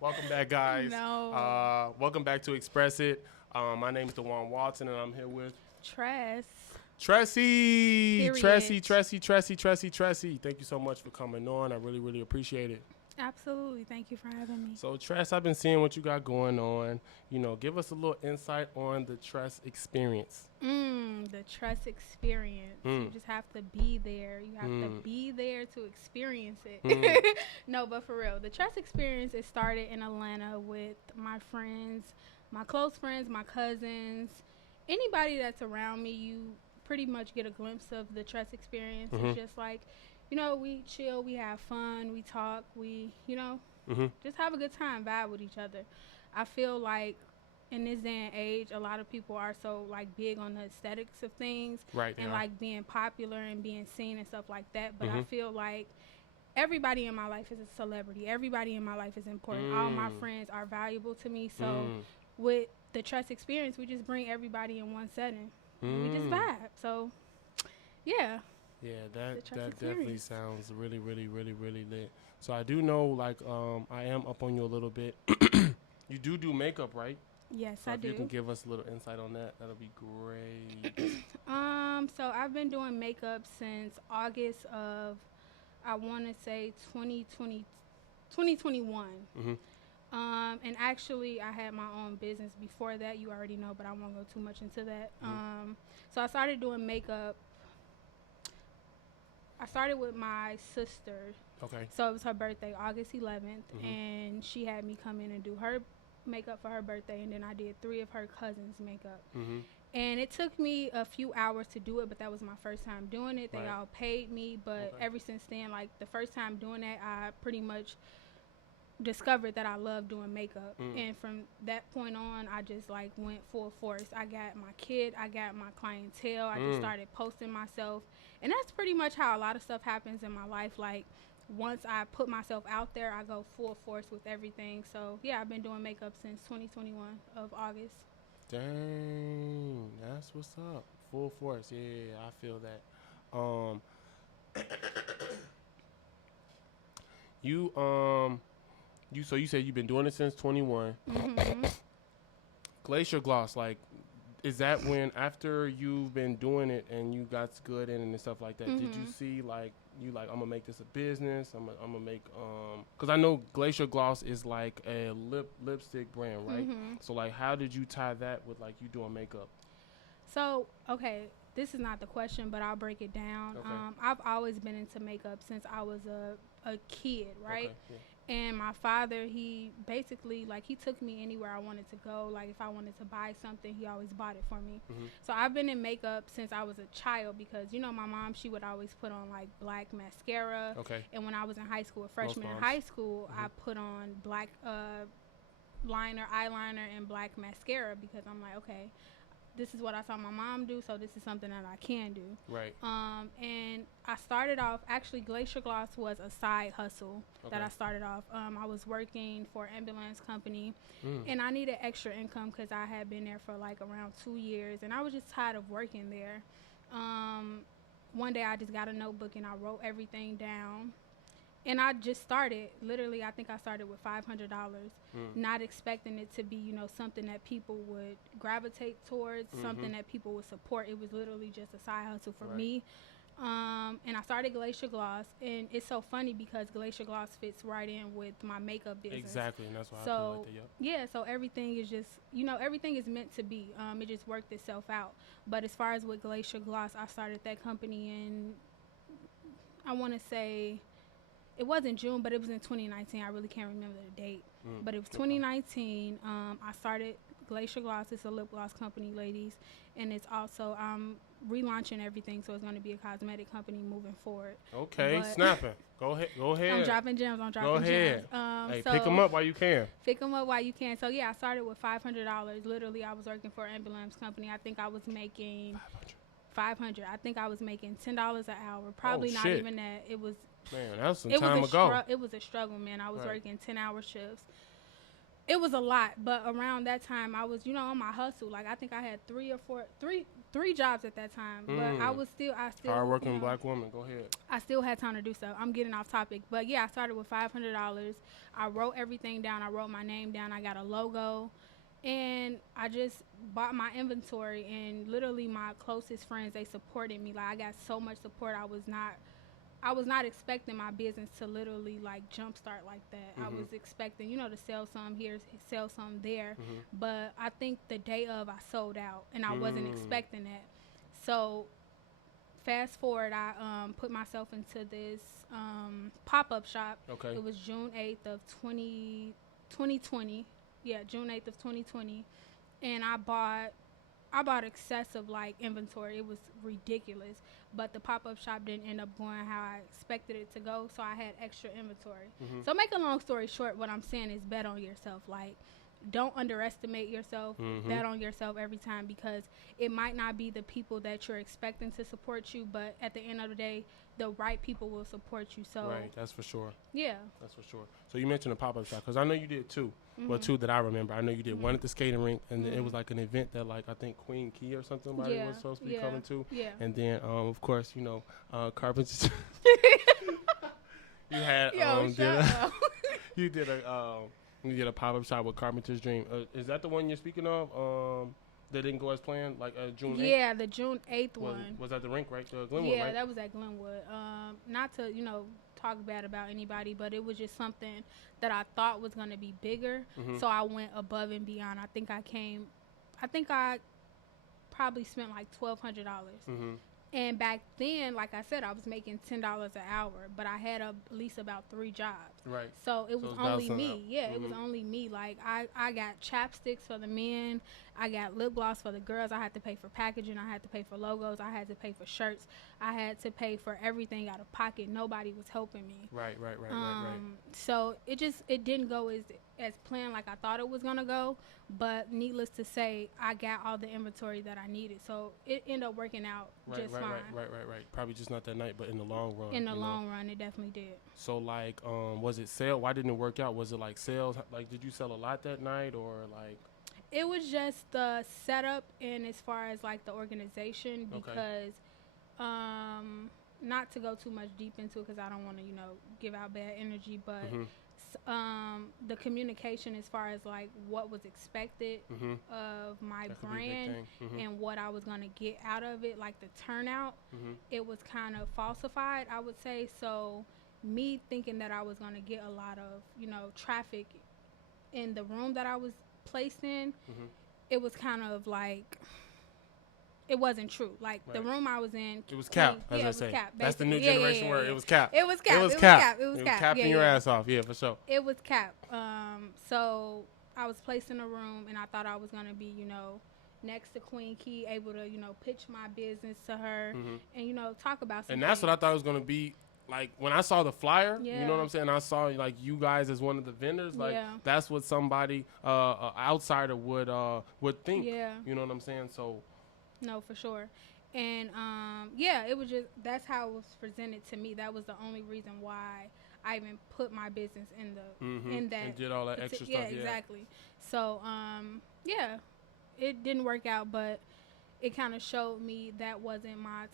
Welcome back, guys. No. Welcome back to Express It. My name is DeJuan Walton, and I'm here with Tress. Tressy. Period. Tressy. Thank you so much for coming on. I really, really appreciate it. Absolutely. Thank you for having me. So, Tress, I've been seeing what you got going on. You know, give us a little insight on the Tress experience. The Tress experience. You just have to be there. You have to be there to experience it. No, but for real, the Tress experience, it started in Atlanta with my friends, my close friends, my cousins, anybody that's around me. You pretty much get a glimpse of the Tress experience. It's just like, we chill, we have fun, we talk, we, just have a good time, vibe with each other. I feel like in this day and age, a lot of people are so like big on the aesthetics of things, Right. and like being popular and being seen and stuff like that. But I feel like everybody in my life is a celebrity. Everybody in my life is important. All my friends are valuable to me. So with the Trust experience, we just bring everybody in one setting. And we just vibe. So, yeah. Yeah, that definitely sounds really, really, really, really lit. So I do know, like, I am up on you a little bit. You do makeup, right? Yes, So I if do. you can give us a little insight on that, that'll be great. So I've been doing makeup since August of, I want to say 2021. And actually, I had my own business before that. You already know, but I won't go too much into that. So I started doing makeup. I started with my sister. Okay. So it was her birthday, August 11th, and she had me come in and do her makeup for her birthday, and then I did 3 of her cousins' makeup. And it took me a few hours to do it, but that was my first time doing it. They all paid me, but ever since then, like the first time doing that, I pretty much discovered that I love doing makeup. And from that point on, I just like went full force. I got my kid, I got my clientele, I just started posting myself. And that's pretty much how a lot of stuff happens in my life. Like once I put myself out there, I go full force with everything. So yeah, I've been doing makeup since 2021 of August. Dang, that's what's up. Full force. Yeah, I feel that. So you said you've been doing it since 21. Glacier gloss, like, is that when after you've been doing it and you got good in it and stuff like that? Did you see like I'm gonna make this a business? I'm gonna make because I know Glacier Gloss is like a lipstick brand, right? So like, how did you tie that with like you doing makeup? So okay, this is not the question, but I'll break it down. Okay. I've always been into makeup since I was a kid, right? Okay, yeah. And my father, he basically, like, he took me anywhere I wanted to go. Like, if I wanted to buy something, he always bought it for me. So I've been in makeup since I was a child because, my mom, she would always put on, like, black mascara. Okay. And when I was in high school, a freshman in high school, I put on black eyeliner, and black mascara because I'm like, okay, this is what I saw my mom do, so this is something that I can do. Right. And I started off, actually, Glacier Gloss was a side hustle that I started off. I was working for an ambulance company, and I needed extra income because I had been there for like around 2 years, and I was just tired of working there. One day I just got a notebook and I wrote everything down. And I just started, literally, I think I started with $500, not expecting it to be, something that people would gravitate towards, something that people would support. It was literally just a side hustle for me. And I started Glacier Gloss, and it's so funny because Glacier Gloss fits right in with my makeup business. Exactly, and that's why I feel like that, yeah, so everything is just, everything is meant to be. It just worked itself out. But as far as with Glacier Gloss, I started that company in, I want to say, it wasn't June, but it was in 2019. I really can't remember the date. But it was 2019. I started Glacier Gloss. It's a lip gloss company, ladies. And it's also, relaunching everything. So it's going to be a cosmetic company moving forward. Okay, snapping. Go ahead. I'm dropping gems. Go ahead. Hey, pick them up while you can. Pick them up while you can. So, yeah, I started with $500. Literally, I was working for an ambulance company. I think I was making $500. I think I was making $10 an hour. Probably not even that. It was... Man, that was some time ago. It was a struggle, man. I was working 10-hour shifts. It was a lot, but around that time, I was, on my hustle. Like, I think I had three 3 jobs at that time, but I still hardworking black woman. Go ahead. I still had time to do so. I'm getting off topic, but yeah, I started with $500. I wrote everything down. I wrote my name down. I got a logo, and I just bought my inventory. And literally, my closest friends, they supported me. Like, I got so much support. I was not expecting my business to literally like jumpstart like that. I was expecting, to sell some here, sell some there. But I think the day of, I sold out, and I wasn't expecting that. So fast forward, I put myself into this pop-up shop. Okay. It was June 8th of 2020. Yeah, June 8th of 2020. And I bought excessive like inventory. It was ridiculous, but the pop-up shop didn't end up going how I expected it to go, so I had extra inventory. So make a long story short, what I'm saying is bet on yourself. Like, don't underestimate yourself. Bet on yourself every time, because it might not be the people that you're expecting to support you, but at the end of the day, the right people will support you. So right, that's for sure. Yeah, that's for sure. So you mentioned a pop-up shop, because I know you did two. Well, two that I remember. I know you did one at the skating rink, and then it was like an event that, like, I think Queen Key or something was supposed to be coming to. Yeah. And then, of course, Carpenters. You had you did a pop-up shop with Carpenter's Dream. Is that the one you're speaking of? That didn't go as planned, like June 8th? Yeah, the June 8th one. Was at the rink, right? Glenwood, yeah, right? that was at Glenwood. Not to, talk bad about anybody, but it was just something that I thought was going to be bigger. So I went above and beyond. I think I probably spent like $1,200. And back then, like I said, I was making $10 an hour, but I had at least about 3 jobs. Right. So it was only me. Yeah, it was only me. Like, I got chapsticks for the men. I got lip gloss for the girls. I had to pay for packaging. I had to pay for logos. I had to pay for shirts. I had to pay for everything out of pocket. Nobody was helping me. Right. So it didn't go as planned like I thought it was going to go. But needless to say, I got all the inventory that I needed. So it ended up working out just fine. Right. Probably just not that night, but in the long run. In the long run, it definitely did. So, like, was it sale? Why didn't it work out? Was it, like, sales? Like, did you sell a lot that night, or, like? It was just the setup, and as far as, like, the organization, because not to go too much deep into it, because I don't want to, give out bad energy, but the communication as far as like what was expected of my brand and what I was going to get out of it, like the turnout, it was kind of falsified, I would say. So me thinking that I was going to get a lot of, traffic in the room that I was placed in, it was kind of like, it wasn't true. Like, the room I was in, it was cap, as I say. Cap, that's the new generation word. It was cap. It was cap. It was cap. It was cap. Capping your ass off. Yeah, for sure. It was cap. So I was placed in a room, and I thought I was gonna be, next to Queen Key, able to, pitch my business to her, and talk about something. And that's what I thought it was gonna be. Like, when I saw the flyer, you know what I'm saying? I saw, like, you guys as one of the vendors. Like, that's what somebody, outsider would think. Yeah. You know what I'm saying? So. No, for sure. And, it was just, that's how it was presented to me. That was the only reason why I even put my business in in that. And did all that extra stuff. Yeah, exactly. So, it didn't work out, but it kind of showed me that wasn't my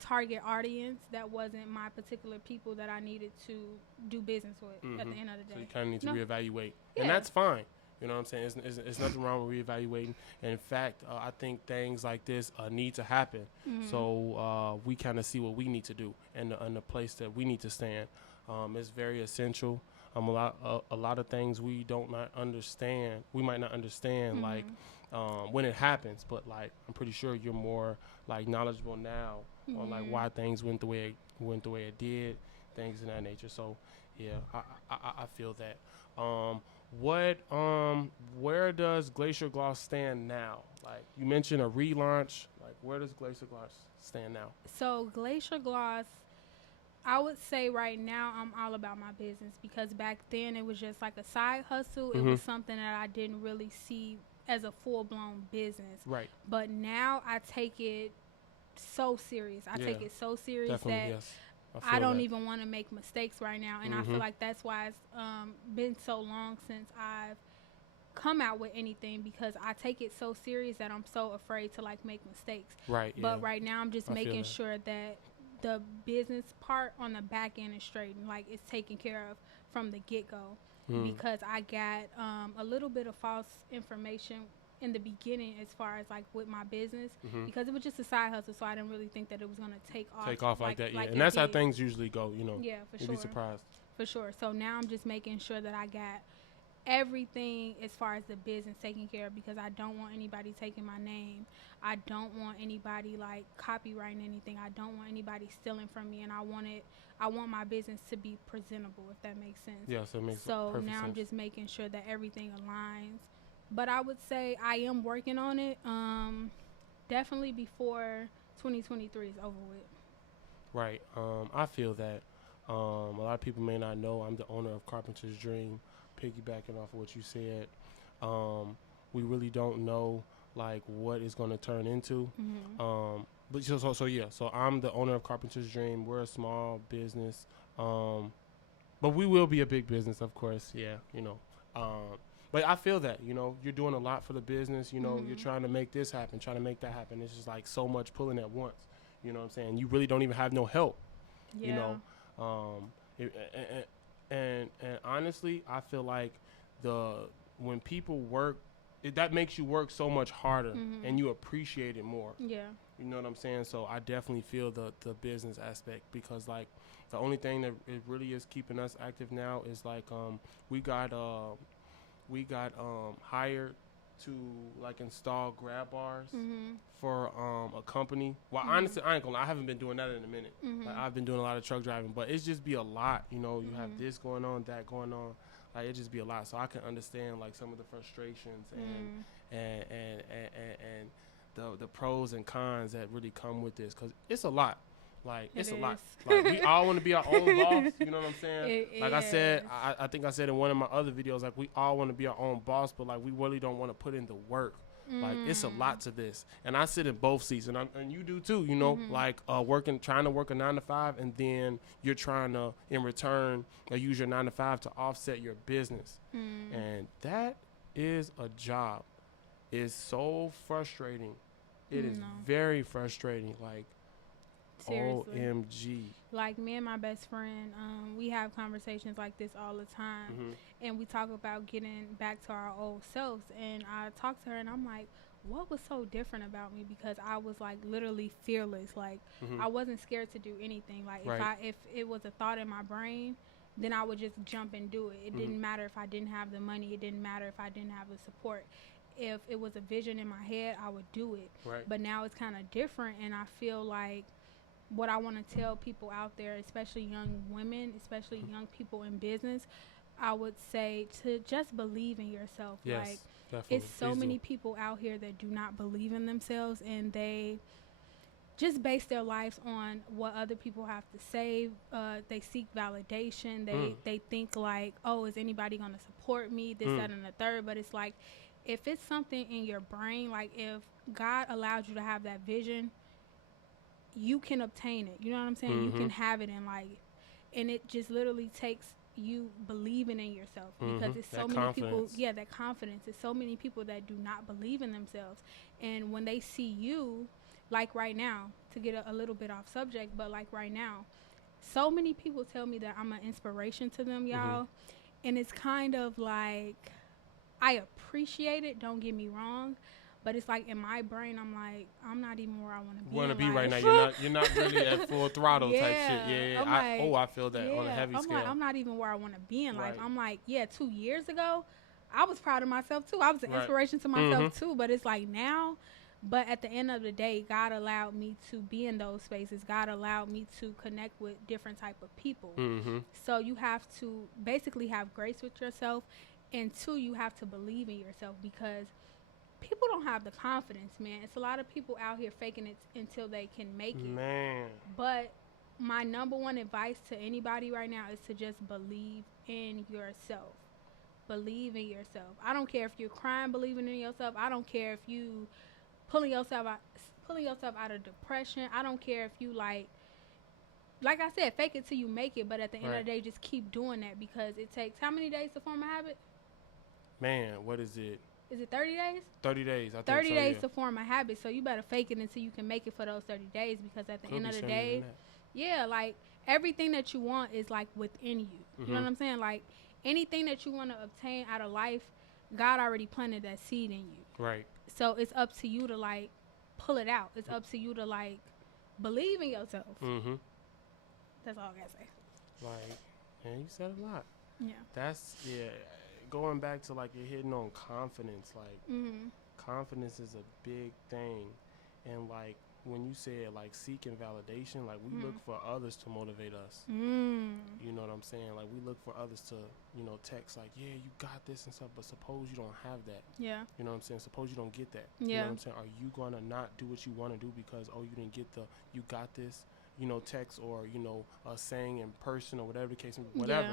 target audience. That wasn't my particular people that I needed to do business with at the end of the day. So you kind of need to reevaluate. Yeah. And that's fine. You know what I'm saying? It's nothing wrong with reevaluating. And in fact, I think things like this need to happen. So we kind of see what we need to do and the place that we need to stand. It's very essential. A lot of things we not understand. We might not understand like when it happens, but like I'm pretty sure you're more like knowledgeable now on like why things went the way it did, things of that nature. So yeah, I feel that. Where does Glacier Gloss stand now? Like, you mentioned a relaunch. Like, where does Glacier Gloss stand now? So Glacier Gloss, I would say right now I'm all about my business, because back then it was just like a side hustle. It was something that I didn't really see as a full-blown business. Right. But now I take it so serious. I take it so serious that I don't even want to make mistakes right now. And I feel like that's why it's been so long since I've come out with anything because I take it so serious that I'm so afraid to like make mistakes. Right. But right now I'm just making sure that the business part on the back end is straightened, like it's taken care of from the get-go. Because I got a little bit of false information in the beginning as far as like with my business, because it was just a side hustle, so I didn't really think that it was going to take off like that. And that's how things usually go, you know. Yeah, for sure. You'd be surprised. For sure. So now I'm just making sure that I got everything as far as the business taken care of, because I don't want anybody taking my name. I don't want anybody like copywriting anything. I don't want anybody stealing from me, and I want my business to be presentable, if that makes sense. Yes, it makes so perfect now sense. I'm just making sure that everything aligns. But I would say I am working on it. Definitely before 2023 is over with. Right. I feel that. A lot of people may not know I'm the owner of Carpenter's Dream. Piggybacking off of what you said, we really don't know like what it's going to turn into. But so I'm the owner of Carpenter's Dream. We're a small business, but we will be a big business, of course. Yeah, you know. But I feel that, you know, you're doing a lot for the business. You know, you're trying to make this happen, trying to make that happen. It's just like so much pulling at once. You know what I'm saying? You really don't even have no help. Yeah. You know, and honestly, I feel like when people work, that makes you work so much harder, and you appreciate it more. Yeah. You know what I'm saying? So I definitely feel the business aspect, because like the only thing that it really is keeping us active now is like we got hired to like install grab bars for a company. Well, honestly, I ain't gonna lie, I haven't been doing that in a minute. Like, I've been doing a lot of truck driving, but it's just be a lot. You know, you have this going on, that going on. Like, it just be a lot. So I can understand like some of the frustrations and the pros and cons that really come with this, because it's a lot. Like, it's a lot. Like, we all want to be our own boss. You know what I'm saying? I said, I think I said in one of my other videos, like, we all want to be our own boss, but like, we really don't want to put in the work. Like, it's a lot to this. And I sit in both seats, and you do too, you know, like trying to work a 9 to 5, and then you're trying to, in return, use your 9 to 5 to offset your business. And that is a job. It's so frustrating. It is very frustrating. Like, seriously. OMG. Like, me and my best friend, we have conversations like this all the time. And we talk about getting back to our old selves. And I talk to her, and I'm like, what was so different about me? Because I was like literally fearless. Like, I wasn't scared to do anything. Like, if it was a thought in my brain, then I would just jump and do it. It didn't matter if I didn't have the money. It didn't matter if I didn't have the support. If it was a vision in my head, I would do it. But now it's kind of different, and I feel like what I want to tell people out there, especially young women, especially young people in business, I would say to just believe in yourself. Yes, like, definitely. it's so many people out here that do not believe in themselves, and they just base their lives on what other people have to say. They seek validation. They think like, oh, is anybody going to support me? This, that, and the third. But it's like, if it's something in your brain, like if God allowed you to have that vision, you can obtain it. You know what I'm saying? You can have it in life. And it just literally takes you believing in yourself, because it's so many people. Yeah, that confidence. It's so many people that do not believe in themselves. And when they see you, like right now, to get a little bit off subject, but like right now, so many people tell me that I'm an inspiration to them, y'all. And it's kind of like, I appreciate it, don't get me wrong, but it's like in my brain, I'm like, I'm not even where I want to be. Right now. You're not really at full throttle type shit. Yeah. I feel that on a heavy scale. Like, I'm not even where I want to be in life. I'm like, 2 years ago, I was proud of myself too. I was an inspiration to myself too. But it's like now, but at the end of the day, God allowed me to be in those spaces. God allowed me to connect with different type of people. So you have to basically have grace with yourself, and 2, you have to believe in yourself, because people don't have the confidence, man. It's a lot of people out here faking it until they can make it. Man. But my number one advice to anybody right now is to just believe in yourself. Believe in yourself. I don't care if you're crying, believing in yourself. I don't care if you pulling yourself out of depression. I don't care if you like I said, fake it till you make it. But at the end of the day, just keep doing that, because it takes how many days to form a habit? Man, what is it? Is it 30 days? 30 days. I think 30 so, days yeah. to form a habit. So you better fake it until you can make it for those 30 days, because at the end of the day, yeah, like everything that you want is like within you. You know what I'm saying? Like anything that you want to obtain out of life, God already planted that seed in you. Right. So it's up to you to like pull it out. It's up to you to like believe in yourself. That's all I gotta say. Like, man, you said a lot. Yeah. That's, going back to like you're hitting on confidence. Like, confidence is a big thing. And like when you said like seeking validation, like we look for others to motivate us. You know what I'm saying? Like we look for others to, text like, yeah, you got this and stuff, but suppose you don't have that. Yeah. You know what I'm saying? Suppose you don't get that. Yeah. You know what I'm saying? Are you gonna not do what you want to do because, you didn't get the, you got this, text or, a saying in person or whatever the case, whatever,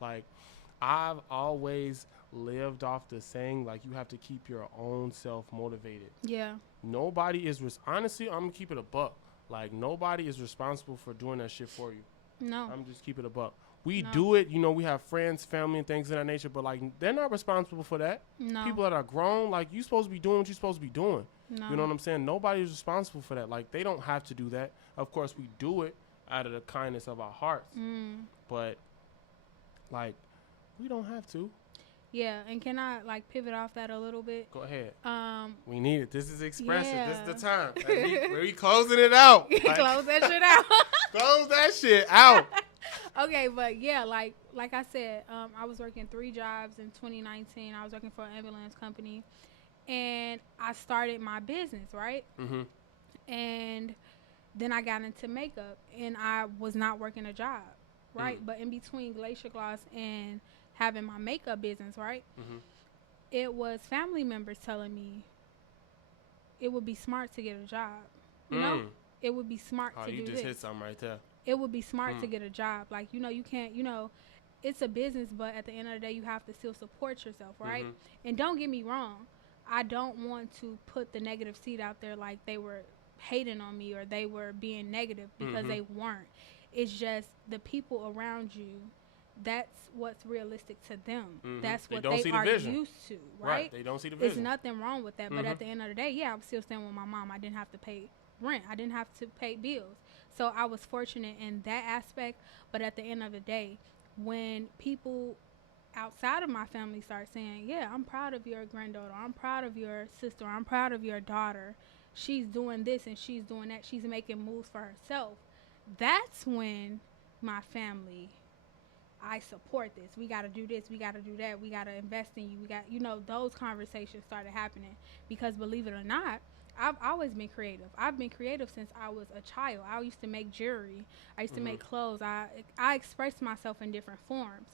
like I've always lived off the saying, like, you have to keep your own self motivated. Yeah. Nobody is, honestly, I'm going to keep it a buck. Like, nobody is responsible for doing that shit for you. No. I'm just keep it a buck. We do it, we have friends, family, and things of that nature, but, like, they're not responsible for that. No. People that are grown, like, you're supposed to be doing what you're supposed to be doing. No. You know what I'm saying? Nobody's responsible for that. Like, they don't have to do that. Of course, we do it out of the kindness of our hearts. But, like, we don't have to. Yeah, and can I like pivot off that a little bit? Go ahead. We need it. This is Xxpress. Yeah. This is the time. Like, we closing it out. Like, close that shit out. Close that shit out. Okay, but yeah, like I said, I was working 3 jobs in 2019. I was working for an ambulance company, and I started my business, right? And then I got into makeup, and I was not working a job, right? But in between Glacier Gloss and having my makeup business, right? It was family members telling me it would be smart to get a job. You know, it would be smart to do this. Oh, you just hit something right there. It would be smart to get a job. Like, you can't, it's a business, but at the end of the day, you have to still support yourself, right? And don't get me wrong. I don't want to put the negative seed out there like they were hating on me or they were being negative, because they weren't. It's just the people around you, that's what's realistic to them. That's what they are used to, right? They don't see the vision. There's nothing wrong with that. But at the end of the day, yeah, I was still staying with my mom. I didn't have to pay rent. I didn't have to pay bills. So I was fortunate in that aspect. But at the end of the day, when people outside of my family start saying, yeah, I'm proud of your granddaughter, I'm proud of your sister, I'm proud of your daughter, she's doing this and she's doing that, she's making moves for herself, that's when my family, I support this, we got to do this, we got to do that, we got to invest in you, we got, those conversations started happening. Because believe it or not, I've always been creative. I've been creative since I was a child. I used to make jewelry. I used to make clothes. I expressed myself in different forms.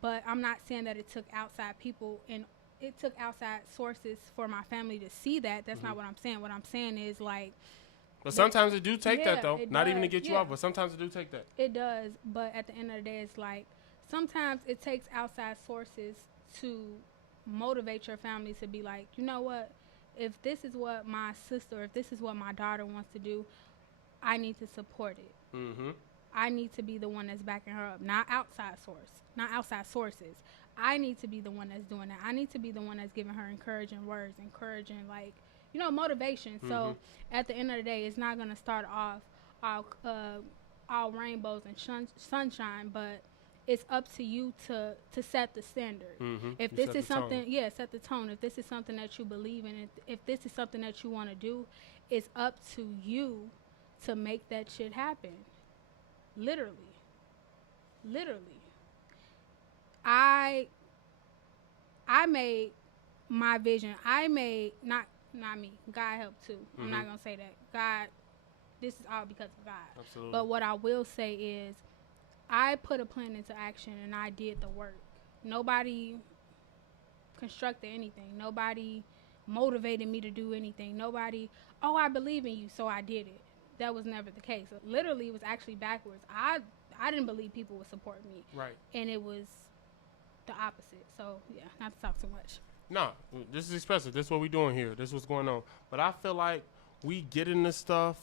But I'm not saying that it took outside people and it took outside sources for my family to see that. That's not what I'm saying. What I'm saying is like. But sometimes it do take that though. Not even to get you off, but sometimes it do take that. It does. But at the end of the day, it's like sometimes it takes outside sources to motivate your family to be like, you know what? If this is what my sister, if this is what my daughter wants to do, I need to support it. I need to be the one that's backing her up, not outside sources. I need to be the one that's doing that. I need to be the one that's giving her encouraging words, encouraging, like, motivation. So at the end of the day, it's not going to start off all rainbows and sunshine, but it's up to you to set the standard. If this is something, set the tone. If this is something that you believe in, if this is something that you want to do, it's up to you to make that shit happen. Literally. I made my vision. I made, not me. God helped too. I'm not going to say that. God, this is all because of God. Absolutely. But what I will say is, I put a plan into action and I did the work. Nobody constructed anything. Nobody motivated me to do anything. Nobody, I believe in you, so I did it. That was never the case. Literally, it was actually backwards. I didn't believe people would support me. Right. And it was the opposite. So, yeah, not to talk too much. No, this is expressive. This is what we're doing here. This is what's going on. But I feel like we get into stuff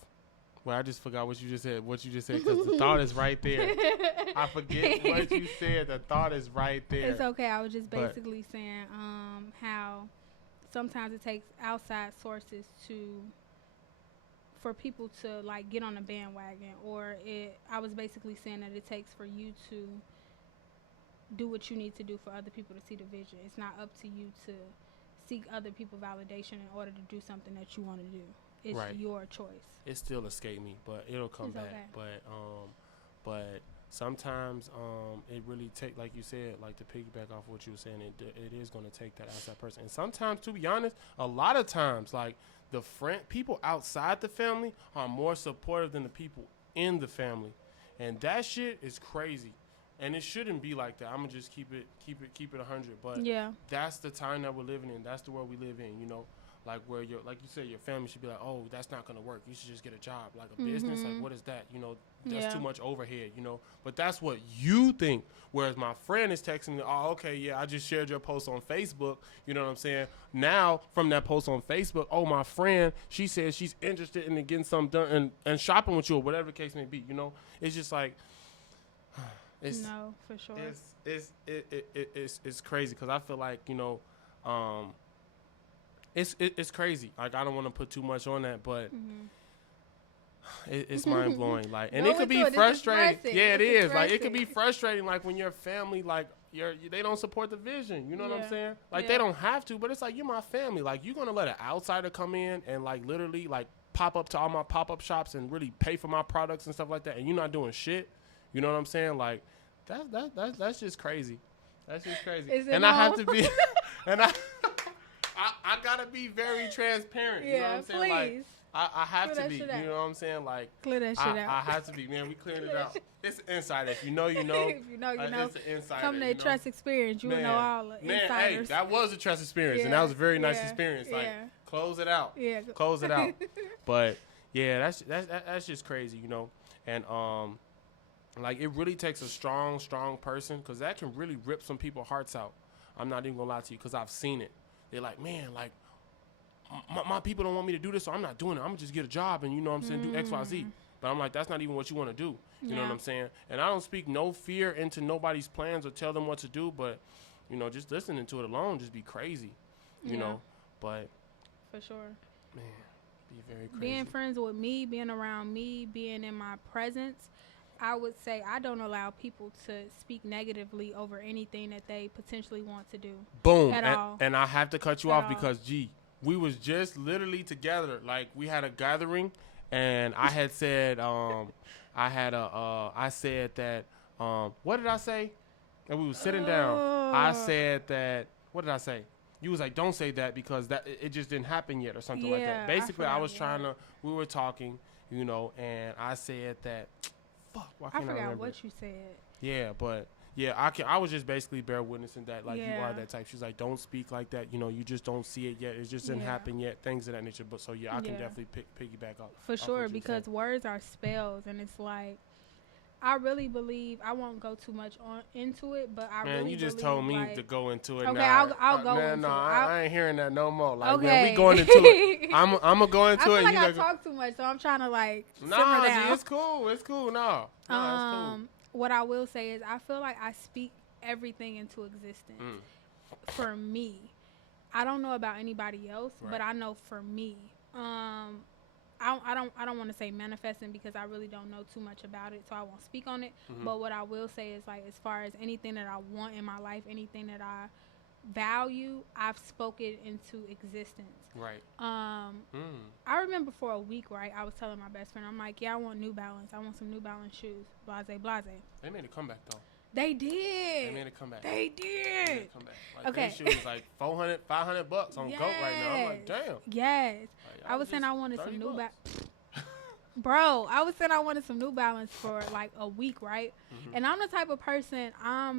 Well, I just forgot what you just said. Because the thought is right there. I forget what you said. The thought is right there. It's okay. I was just basically saying how sometimes it takes outside sources for people to like get on a bandwagon, or I was basically saying that it takes for you to do what you need to do for other people to see the vision. It's not up to you to seek other people's validation in order to do something that you want to do. It's your choice. It still escaped me, but it'll come back. Okay. But sometimes it really take, like you said, like to piggyback off what you were saying, it is going to take that outside person. And sometimes, to be honest, a lot of times, like the people outside the family are more supportive than the people in the family, and that shit is crazy. And it shouldn't be like that. I'm gonna just keep it 100. But that's the time that we're living in. That's the world we live in. You know, like where like you said, your family should be like, oh, that's not gonna work. You should just get a job, like a business. Like, what is that? You know, that's too much overhead. You know, but that's what you think. Whereas my friend is texting me, oh, okay, yeah, I just shared your post on Facebook. You know what I'm saying? Now from that post on Facebook, oh, my friend, she says she's interested in getting something done and shopping with you or whatever the case may be. You know, it's just like. No, for sure. It's crazy because I feel like, you know, it's crazy. Like, I don't want to put too much on that, but it's mind blowing. Like, and it could be frustrating. Yeah, it is. Like, it could be frustrating. Like when your family, like they don't support the vision. You know what I'm saying? Like they don't have to, but it's like, you're my family. Like, you're gonna let an outsider come in and like literally like pop up to all my pop-up shops and really pay for my products and stuff like that, and you're not doing shit. You know what I'm saying? Like, that's just crazy. That's just crazy. And I have to be, and I gotta be very transparent. You know what I'm saying? Please. Like, I have to be. You know what I'm saying? Like, clear that shit out. I have to be. Man, we clearing it out. It's an insider. If you know, you know. If you know, you know. It's an insider. Come to Tress experience. You will know all the insiders. Hey, that was a Tress experience, and that was a very nice experience. Like, close it out. Yeah. Close it out. But yeah, that's just crazy, you know. And like, it really takes a strong person, because that can really rip some people's hearts out. I'm not even going to lie to you, because I've seen it. They're like, man, like, my people don't want me to do this, so I'm not doing it. I'm going to just get a job and, you know what I'm saying, do X, Y, Z. But I'm like, that's not even what you want to do. You know what I'm saying? And I don't speak no fear into nobody's plans or tell them what to do, but, you know, just listening to it alone just be crazy, you know. But for sure. Man, be very crazy. Being friends with me, being around me, being in my presence, I would say I don't allow people to speak negatively over anything that they potentially want to do. Boom. And I have to cut you off because, we was just literally together. Like, we had a gathering, and I had said, I said that, what did I say? And we was sitting down. I said that, what did I say? You was like, don't say that because it just didn't happen yet or something like that. Basically, I was we were talking, you know, and I said that, fuck, I forgot what you said. Yeah, but I was just basically bear witnessing that, like, you are that type. She's like, don't speak like that. You know, you just don't see it yet. It just didn't happen yet. Things of that nature. But so I can definitely piggyback off. For sure, because words are spells, and it's like, I really believe, I won't go too much into it, but I really believe, you just told me to go into it. Okay, now. I'll go into it. No, I ain't hearing that no more. Like, man, we going into it. I'm going to go into it. I feel like I talk too much, so I'm trying to, like, simmer down. It's cool. It's cool. No, it's cool. What I will say is, I feel like I speak everything into existence. For me. I don't know about anybody else, but I know for me. I don't want to say manifesting because I really don't know too much about it, so I won't speak on it. But what I will say is, like, as far as anything that I want in my life, anything that I value, I've spoken into existence. Right. I remember for a week, right, I was telling my best friend, I'm like, yeah, I want New Balance. I want some New Balance shoes. Blase, blase. They made a comeback, though. They did. They made a comeback. They did. Like, okay. They shoes like $400, $500 on GOAT right now. I'm like, damn. Yes. Like, I was saying I wanted some New Balance. Bro, I was saying I wanted some New Balance for like a week, right? And I'm the type of person, I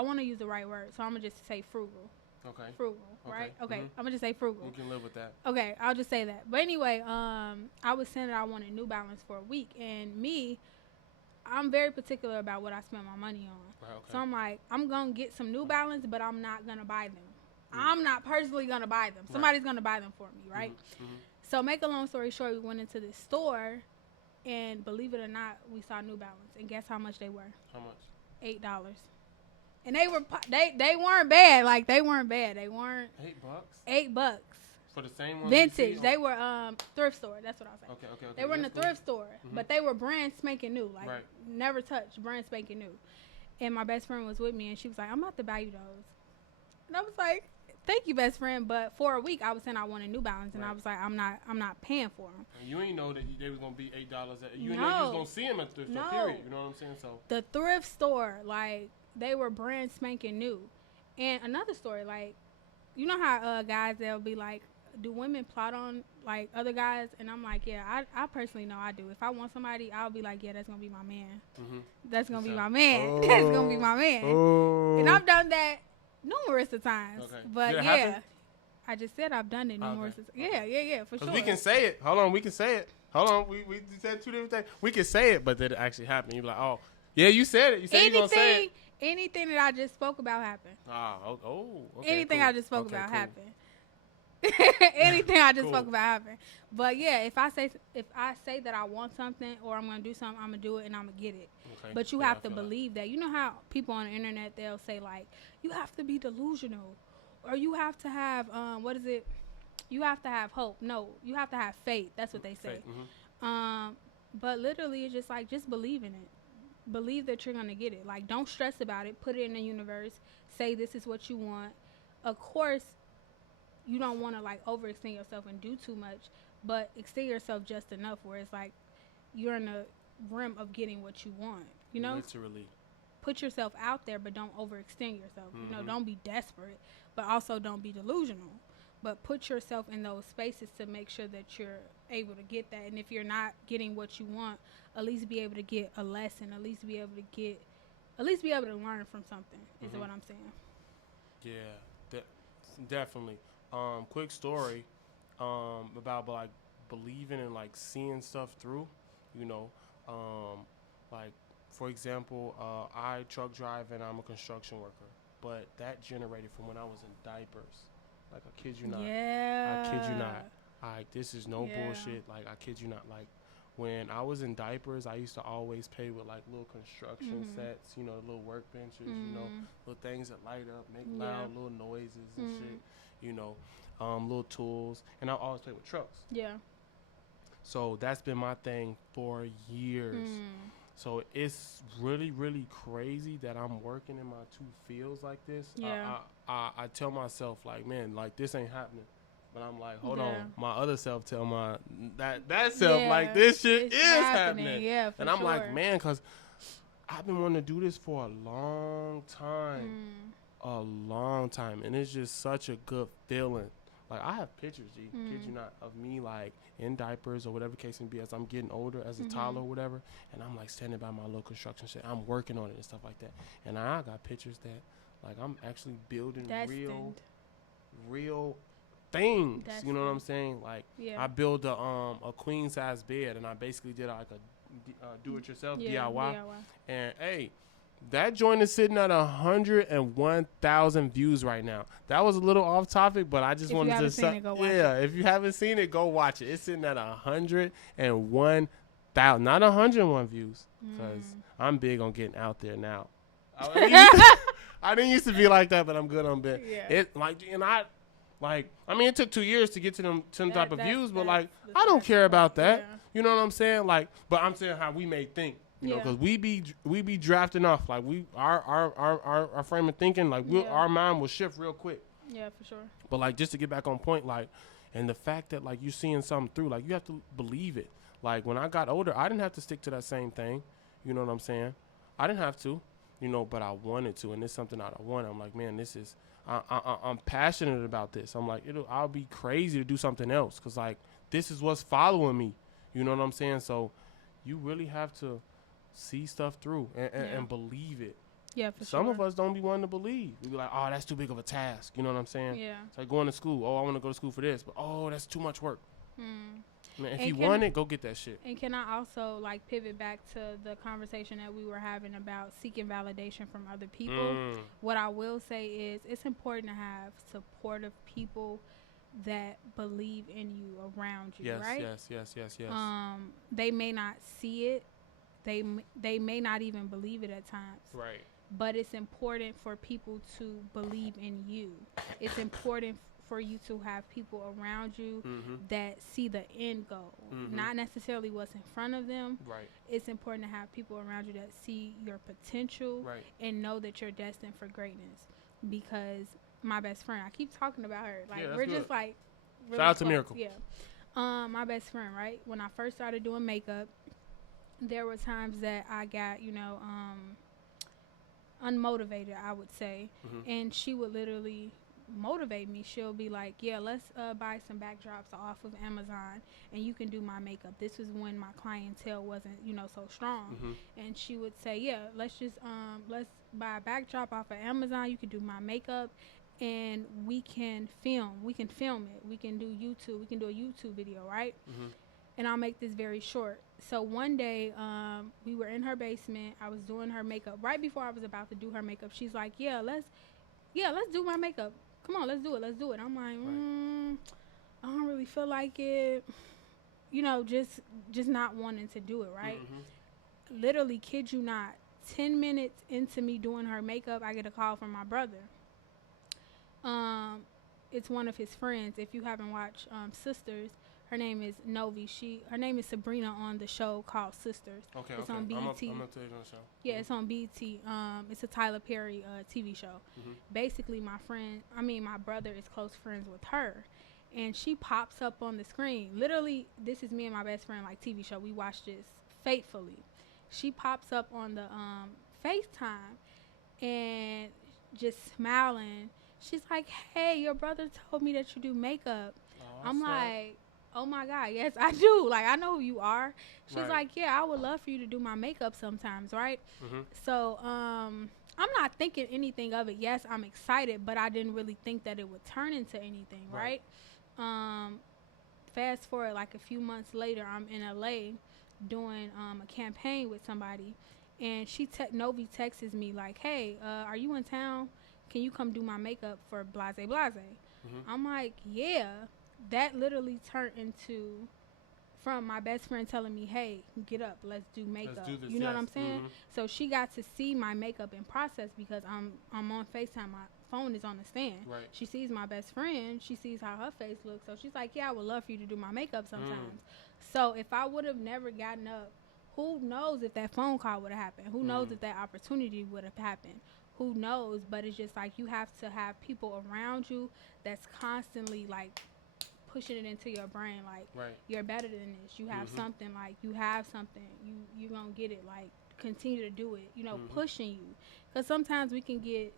want to use the right word, so I'm going to just say frugal. Okay. Frugal, right? Okay. I'm going to just say frugal. You can live with that. Okay, I'll just say that. But anyway, I was saying that I wanted New Balance for a week, and I'm very particular about what I spend my money on. Right, okay. So I'm like, I'm going to get some New Balance, but I'm not going to buy them. I'm not personally going to buy them. Somebody's going to buy them for me, right? So make a long story short, we went into this store, and believe it or not, we saw New Balance, and guess how much they were? How much? $8. And they weren't bad. Like, they weren't bad. They weren't $8. $8 For the same one. vintage. They were thrift store. That's what I was saying. Okay. They were in the thrift store, but they were brand spanking new. Like, right. never touched, brand spanking new. And my best friend was with me, and she was like, I'm about to buy you those. And I was like, thank you, best friend. But for a week, I was saying I wanted New Balance, and I was like, I'm not paying for them. And you ain't know that they was gonna be $8. You know you was gonna see them at the thrift store. Period. You know what I'm saying? So the thrift store, like, they were brand spanking new. And another story, like, you know how guys, they'll be like, do women plot on, like, other guys? And I'm like, yeah, I personally know I do. If I want somebody, I'll be like, yeah, that's gonna be my man. That's gonna be my man. That's gonna be my man. And I've done that numerous of times. Okay. But yeah, I just said I've done it numerous of times. Yeah, for sure. We can say it. Hold on, we can say it. Hold on, we said two different things. We can say it, but did it actually happen? You be like, oh, yeah, you said it. You said you gonna say it. Anything that I just spoke about happened. Okay. Anything cool. I just spoke about happened. Anything I just spoke about happened. But yeah, if I say that I want something or I'm gonna do something, I'm gonna do it and I'm gonna get it. Okay. But you have to believe that. You know how people on the internet, they'll say, like, you have to be delusional, or you have to have you have to have hope. No, you have to have faith. That's what they say. But literally, it's just like, just believe in it. Believe that you're gonna get it. Like, don't stress about it. Put it in the universe. Say this is what you want. Of course, you don't want to, like, overextend yourself and do too much, but extend yourself just enough where it's like you're in the rim of getting what you want. You know, literally. Put yourself out there, but don't overextend yourself. You know, don't be desperate, but also don't be delusional. But put yourself in those spaces to make sure that you're able to get that. And if you're not getting what you want, at least be able to get a lesson. At least be able to learn from something. Is what I'm saying. Yeah, definitely. Quick story about, like, believing and, like, seeing stuff through. You know, like, for example, I truck drive and I'm a construction worker, but that generated from when I was in diapers. Like, I kid you not. Yeah. I kid you not. This is no bullshit. Like, I kid you not. Like, when I was in diapers, I used to always pay with, like, little construction sets, you know, little workbenches, you know, little things that light up, make loud little noises and shit, you know, little tools. And I always play with trucks. Yeah. So that's been my thing for years. So it's really, really crazy that I'm working in my two fields like this. Yeah. I tell myself, like, man, like, this ain't happening. But I'm like, hold on. My other self tell my that self, like, this shit is happening. Yeah, and I'm like, man, because I've been wanting to do this for a long time. A long time. And it's just such a good feeling. Like, I have pictures, kid you not, of me, like, in diapers or whatever case may be as I'm getting older, as a toddler or whatever. And I'm, like, standing by my little construction shit. I'm working on it and stuff like that. And I got pictures that, like, I'm actually building real things. You know what I'm saying? Like, I built a queen size bed, and I basically did, like, a do-it-yourself DIY. And, hey, that joint is sitting at 101,000 views right now. That was a little off topic, but I just wanted to say, if you haven't seen it, go watch it. It's sitting at 101,000, not 101 views, because I'm big on getting out there now. I didn't used to be like that, but I'm good on bit. It it took 2 years to get to them type of views, but, like, I don't care about that. Yeah. You know what I'm saying? Like, but I'm saying how we may think. You know, because we be drafting off. Like, our frame of thinking, like, our mind will shift real quick. Yeah, for sure. But, like, just to get back on point, like, and the fact that, like, you're seeing something through, like, you have to believe it. Like, when I got older, I didn't have to stick to that same thing. You know what I'm saying? I didn't have to, you know, but I wanted to, and it's something that I want. I'm like, man, this is, I'm passionate about this. I'm like, I'll be crazy to do something else, because, like, this is what's following me. You know what I'm saying? So you really have to see stuff through and believe it. Yeah, for Some of us don't be wanting to believe. We be like, oh, that's too big of a task. You know what I'm saying? Yeah. It's like going to school. Oh, I want to go to school for this. But, oh, that's too much work. Man, if you want it, go get that shit. And can I also, like, pivot back to the conversation that we were having about seeking validation from other people? What I will say is it's important to have supportive people that believe in you around you, right? Yes. They may not see it. They may not even believe it at times. Right. But it's important for people to believe in you. It's important for you to have people around you that see the end goal, not necessarily what's in front of them. Right. It's important to have people around you that see your potential and know that you're destined for greatness. Because my best friend, I keep talking about her. Like, we're good. Just like really shout out to close. Miracle. Yeah. My best friend, right? When I first started doing makeup, there were times that I got, unmotivated, I would say. And she would literally motivate me. She'll be like, yeah, let's buy some backdrops off of Amazon and you can do my makeup. This was when my clientele wasn't, so strong. And she would say, yeah, let's buy a backdrop off of Amazon. You can do my makeup and we can film it. We can do YouTube. We can do a YouTube video, right? And I'll make this very short. So one day, we were in her basement. I was doing her makeup. Right before I was about to do her makeup, she's like, yeah, let's do my makeup. Come on, let's do it. I'm like, I don't really feel like it. Just not wanting to do it, right? Literally, kid you not, 10 minutes into me doing her makeup, I get a call from my brother. It's one of his friends. If you haven't watched Sisters, her name is Novi. Her name is Sabrina on the show called Sisters. Okay, it's on BET. I'm gonna tell you on the show. Yeah, it's on BET. It's a Tyler Perry TV show. Basically, my brother is close friends with her. And she pops up on the screen. Literally, this is me and my best friend, like, TV show. We watch this faithfully. She pops up on the FaceTime and just smiling. She's like, hey, your brother told me that you do makeup. I'm like, oh my God, yes, I do. Like, I know who you are. She's like, yeah, I would love for you to do my makeup sometimes, right? So, I'm not thinking anything of it. Yes, I'm excited, but I didn't really think that it would turn into anything, right? Fast forward like a few months later, I'm in LA doing a campaign with somebody, and Novi texts me like, hey, are you in town? Can you come do my makeup for blase blase? I'm like, yeah. That literally turned into from my best friend telling me, hey, get up, let's do makeup. Let's do this, you know what I'm saying? So she got to see my makeup in process because I'm on FaceTime. My phone is on the stand. Right. She sees my best friend. She sees how her face looks. So she's like, yeah, I would love for you to do my makeup sometimes. So if I would have never gotten up, who knows if that phone call would have happened? Who knows if that opportunity would have happened? Who knows? But it's just like you have to have people around you that's constantly like pushing it into your brain, like you're better than this. You have something, like you have something. You gonna get it. Like continue to do it. Pushing you, because sometimes we can get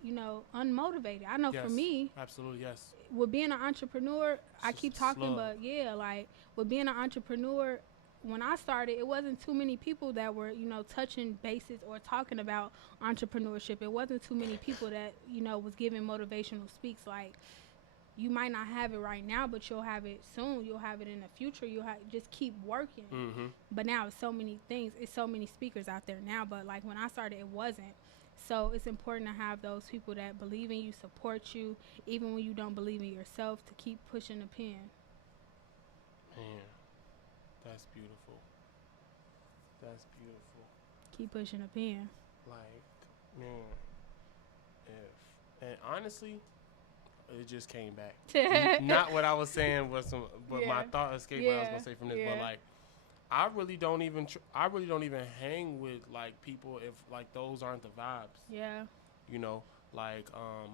unmotivated. I know for me, absolutely, yes. With being an entrepreneur, I keep talking, but yeah, like with being an entrepreneur, when I started, it wasn't too many people that were touching bases or talking about entrepreneurship. It wasn't too many people that was giving motivational speaks like. You might not have it right now, but you'll have it soon. You'll have it in the future. Just keep working. But now it's so many things. It's so many speakers out there now. But like when I started, it wasn't. So it's important to have those people that believe in you, support you, even when you don't believe in yourself, to keep pushing the pen. Man, that's beautiful. That's beautiful. Keep pushing the pen. Like, man, and honestly, it just came back. Not what I was saying was but my thought escaped what I was gonna say from this. But like, I really don't even hang with like people if like those aren't the vibes. Yeah. Like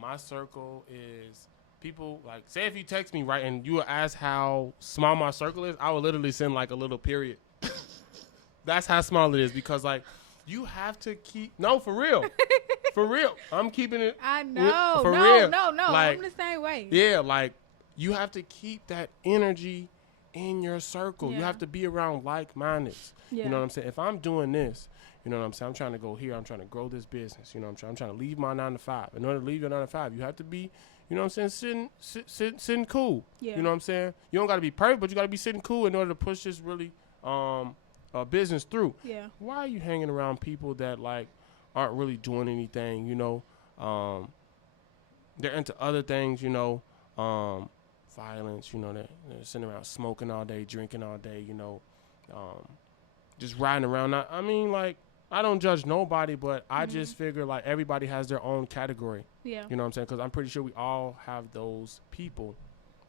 my circle is people like, say if you text me right and you ask how small my circle is, I will literally send like a little period. That's how small it is, because like you have to keep for real. For real. I'm keeping it. I know. For real. No. Like, I'm the same way. Yeah, like you have to keep that energy in your circle. You have to be around like-minded. You know what I'm saying? If I'm doing this, you know what I'm saying? I'm trying to go here. I'm trying to grow this business. You know what I'm trying to leave my 9 to 5. In order to leave your 9 to 5, you have to be, you know what I'm saying, sitting cool. Yeah. You know what I'm saying? You don't got to be perfect, but you got to be sitting cool in order to push this really business through. Yeah. Why are you hanging around people that like aren't really doing anything, they're into other things, violence. You know, they're sitting around smoking all day, drinking all day. You know, just riding around. I mean, like, I don't judge nobody, but I just figure like everybody has their own category. Yeah. You know what I'm saying? Because I'm pretty sure we all have those people,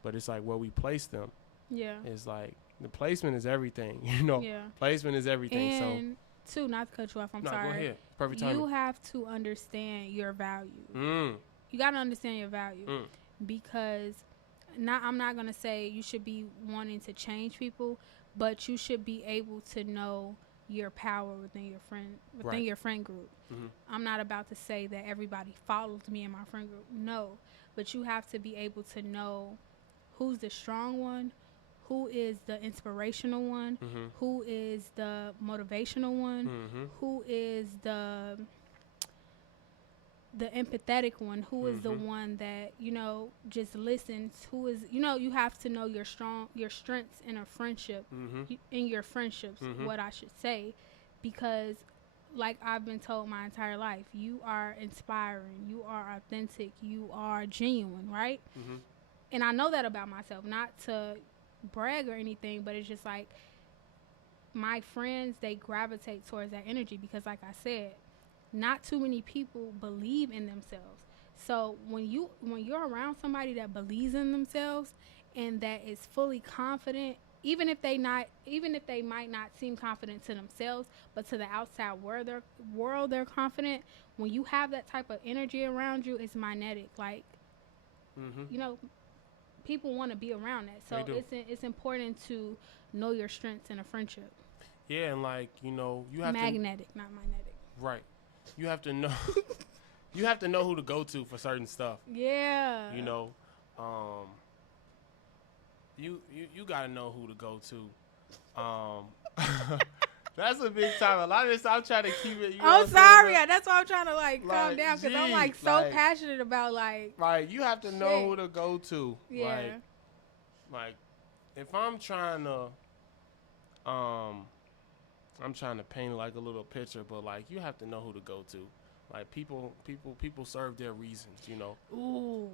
but it's like where we place them. Yeah. It's like the placement is everything. You know. Yeah. Placement is everything. And too, not to cut you off. I'm sorry. Go ahead. Perfect timing. You have to understand your value. You got to understand your value because I'm not gonna say you should be wanting to change people, but you should be able to know your power within your friend group. I'm not about to say that everybody follows me in my friend group. No, but you have to be able to know who's the strong one, who is the inspirational one, who is the motivational one, who is the empathetic one, who is the one that, you know, just listens, who is, you know, you have to know your strengths in a friendship, in your friendships, what I should say, because like I've been told my entire life, you are inspiring, you are authentic, you are genuine, right? And I know that about myself, not to brag or anything, but it's just like my friends, they gravitate towards that energy because like I said, not too many people believe in themselves. So when you're around somebody that believes in themselves and that is fully confident, even if they might not seem confident to themselves, but to the outside world they're confident. When you have that type of energy around you, it's magnetic. Like, you know, people want to be around that. So it's important to know your strengths in a friendship. Yeah, and like, you know, you have magnetic, not magnetic. Right. You have to know. You have to know who to go to for certain stuff. Yeah. You know, you gotta know who to go to. That's a big time. A lot of this, I'm trying to keep it. You know I'm sorry. That's why I'm trying to like calm down because I'm like so passionate about like. Right. You have to know who to go to. Yeah. Like, if I'm trying to, I'm trying to paint like a little picture, but like you have to know who to go to. Like people serve their reasons, you know. Ooh.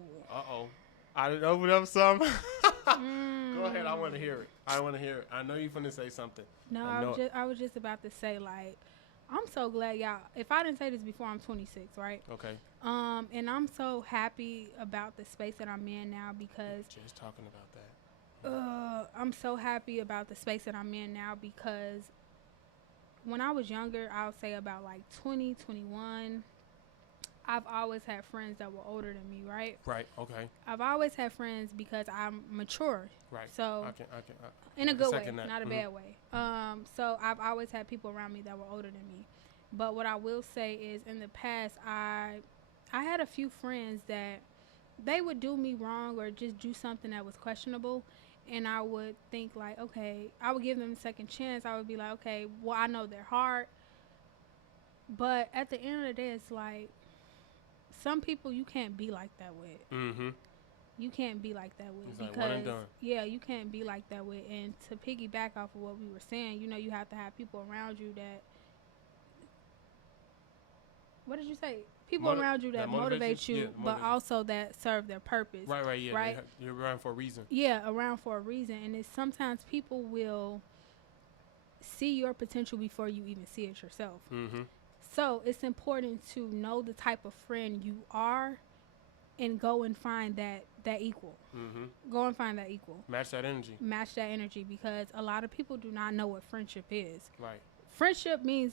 I didn't open up some. Go ahead. I want to hear it. I know you're finna say something. No, I was just about to say like, I'm so glad y'all. If I didn't say this before, I'm 26, right? Okay. And I'm so happy about the space that I'm in now because. Just talking about that. I'm so happy about the space that I'm in now because. When I was younger, I would say about like 20, 21, I've always had friends that were older than me, right? Right, okay. I've always had friends because I'm mature. Right. So, in a good way, not a bad way. So, I've always had people around me that were older than me. But what I will say is in the past, I had a few friends that they would do me wrong or just do something that was questionable. And I would think like, okay, I would give them a second chance. I would be like, okay, well, I know they're hard. But at the end of the day, it's like, some people you can't be like that with. You can't be like that with. It's because, like one and done. Yeah, you can't be like that with. And to piggyback off of what we were saying, you know, you have to have people around you that, what did you say? People around you that motivate you, but also that serve their purpose. Right, yeah. Right? You're around for a reason. Yeah, around for a reason. And it's sometimes people will see your potential before you even see it yourself. So it's important to know the type of friend you are and go and find that equal. Go and find that equal. Match that energy because a lot of people do not know what friendship is. Right. Friendship means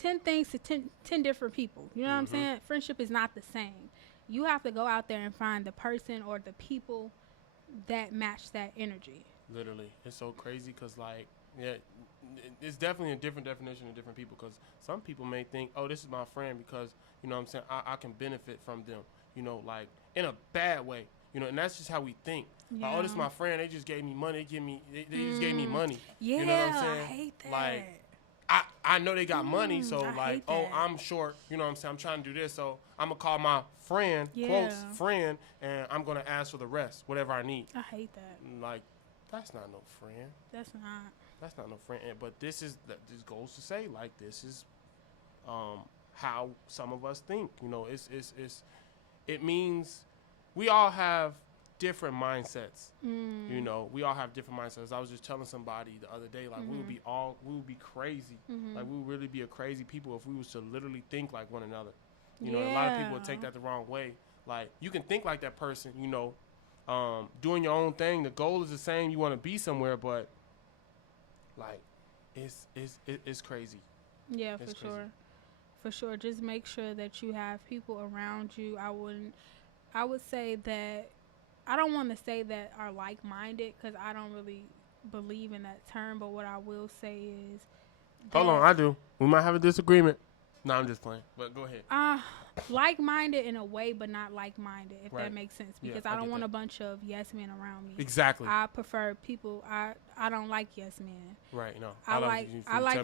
10 things to 10 different people. You know what I'm saying? Friendship is not the same. You have to go out there and find the person or the people that match that energy. Literally. It's so crazy because, like, yeah, it's definitely a different definition of different people because some people may think, oh, this is my friend because, you know what I'm saying, I can benefit from them, you know, like, in a bad way. You know, and that's just how we think. Yeah. Like, oh, this is my friend. They just gave me money. They just gave me money. Yeah, you know what I'm saying? I hate that. Like, I know they got money, so like, oh, I'm short. You know what I'm saying? I'm trying to do this, so I'm going to call my friend, close friend, and I'm going to ask for the rest, whatever I need. I hate that. Like, that's not no friend. That's not. That's not no friend. But this goes to say, like, this is how some of us think. You know, it means we all have different mindsets. You know, we all have different mindsets. I was just telling somebody the other day, like, we would be crazy. Like, we would really be a crazy people if we was to literally think like one another. You know, a lot of people would take that the wrong way. Like, you can think like that person, you know, doing your own thing. The goal is the same. You want to be somewhere, but like, it's crazy. Yeah, it's for crazy. sure. For sure. Just make sure that you have people around you. I would say that, I don't want to say that are like-minded, because I don't really believe in that term, but what I will say is Hold on, I do. We might have a disagreement. No, I'm just playing. But go ahead. Like-minded in a way, but not like-minded, if Right. that makes sense. Because Yeah, I don't want that. a bunch of yes men around me. Exactly. I prefer people. I don't like yes men. Right. No. I like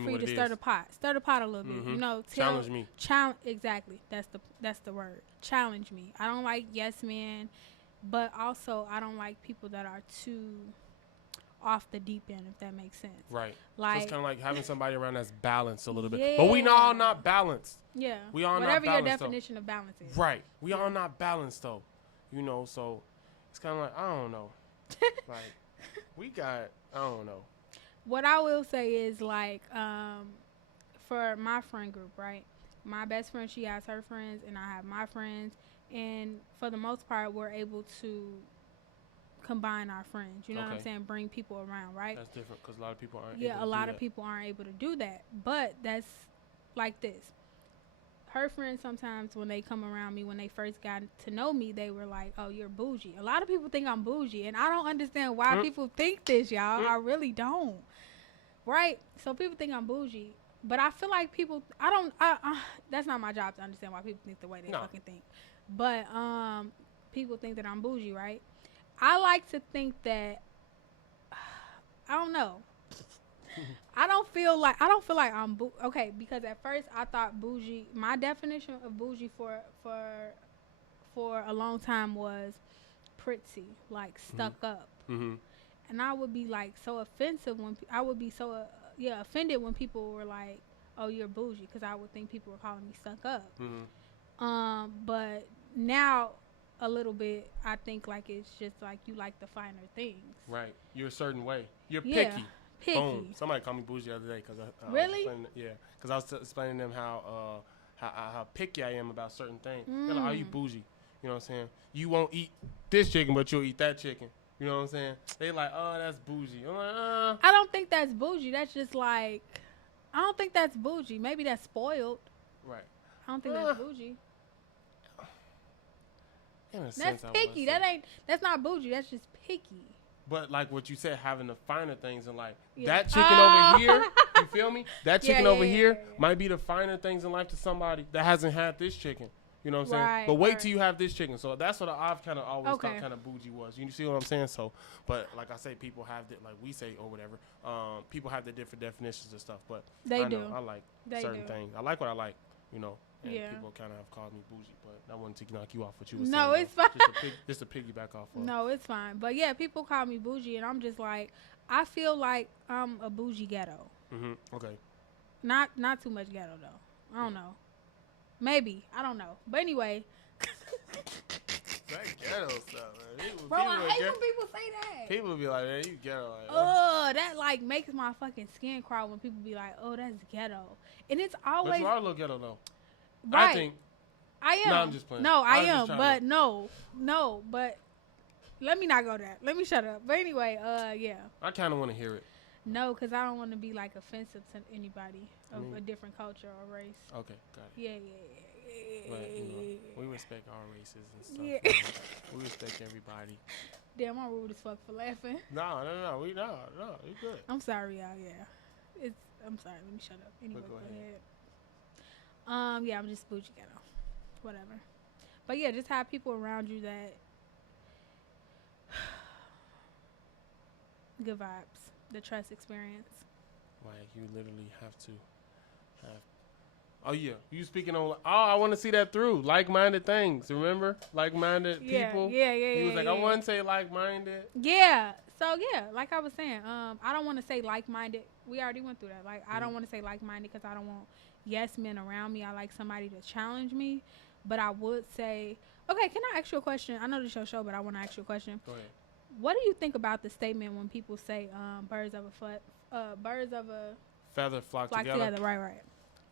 for you to stir the pot. Stir the pot a little bit. You know, challenge me. Exactly. That's the word. Challenge me. I don't like yes men, but also I don't like people that are too off the deep end, if that makes sense. Right. Like, so it's kind of like having somebody around that's balanced a little bit. Yeah. But we all not balanced. Yeah. We all whatever not balanced, your definition of balance is. Right. We all not balanced though. You know, so it's kind of like, I don't know. Like, we got, I don't know. What I will say is, like, for my friend group, right? My best friend, she has her friends, and I have my friends. And for the most part, we're able to combine our friends. You know what I'm saying? Bring people around, right? That's different, because a lot of people aren't able to Yeah, do a lot that. of people aren't able to do that. But that's like this. Her friends, sometimes when they come around me, when they first got to know me, they were like, oh, you're bougie. A lot of people think I'm bougie, and I don't understand why people think this, y'all. I really don't. Right? So people think I'm bougie, but I feel like people, that's not my job to understand why people think the way they fucking think. But people think that I'm bougie, right? I like to think that, I don't know. I don't feel like I'm okay, because at first I thought bougie, my definition of bougie for a long time was pretty, like stuck up. And I would be like so offensive when I would be so offended when people were like, oh, you're bougie, because I would think people were calling me stuck up. But now a little bit, I think like it's just like you like the finer things. Right. You're a certain way. You're picky. Picky. Boom. Somebody called me bougie the other day, because I really? Because I was explaining to them how picky I am about certain things. They're like, are you bougie? You know what I'm saying? You won't eat this chicken, but you'll eat that chicken. You know what I'm saying? They like, oh, that's bougie. I'm like, I don't think that's bougie. That's just like, I don't think that's bougie. Maybe that's spoiled. Right. I don't think that's bougie. In a that's sense, picky. That's not bougie. That's just picky. But like what you said, having the finer things in life. That chicken over here, you feel me? That chicken over here might be the finer things in life to somebody that hasn't had this chicken. You know what I'm saying? Right, but wait till you have this chicken. So that's what I've kind of always thought kind of bougie was. You see what I'm saying? So, but like I say, people have like we say or whatever. People have the different definitions of stuff. But they I do. know I like certain things. I like what I like. You know. And people kind of have called me bougie, but I wanted to knock you off what you were saying. No, it's fine. Just to piggyback off of. No, it's fine. But yeah, people call me bougie, and I'm just like, I feel like I'm a bougie ghetto. Okay. Not too much ghetto though. I don't know. Maybe. I don't know. But anyway. That ghetto stuff, man. Bro, I hate when people say that. People be like, man, you ghetto. Like, that like makes my fucking skin crawl when people be like, oh, that's ghetto. And it's always. But you are a little ghetto though. Right. I think. I am. No, I'm just playing. No, I am. But no, but let me not go there. Let me shut up. But anyway, yeah. I kind of want to hear it. No, because I don't want to be like offensive to anybody of a different culture or race. Okay, got it. Yeah. But, you know, we respect all races and stuff. Yeah. We respect everybody. Damn, I'm rude as fuck for laughing. No, you good. I'm sorry, y'all. Yeah, I'm sorry. Let me shut up. Anyway, go ahead. Yeah, I'm just bougie ghetto. Whatever. But yeah, just have people around you that good vibes. The Tress experience. Like you literally have to have. Oh yeah, you speaking on. Oh, I want to see that through like-minded things. Remember, like-minded people. Yeah. He was like, I wouldn't say like-minded. Yeah. So yeah, like I was saying, I don't want to say like-minded. We already went through that. Like I don't want to say like-minded because I don't want yes men around me. I like somebody to challenge me. But I would say, okay, can I ask you a question? I know this is your show, but I want to ask you a question. Go ahead. What do you think about the statement when people say birds of a Feather flock together. Right.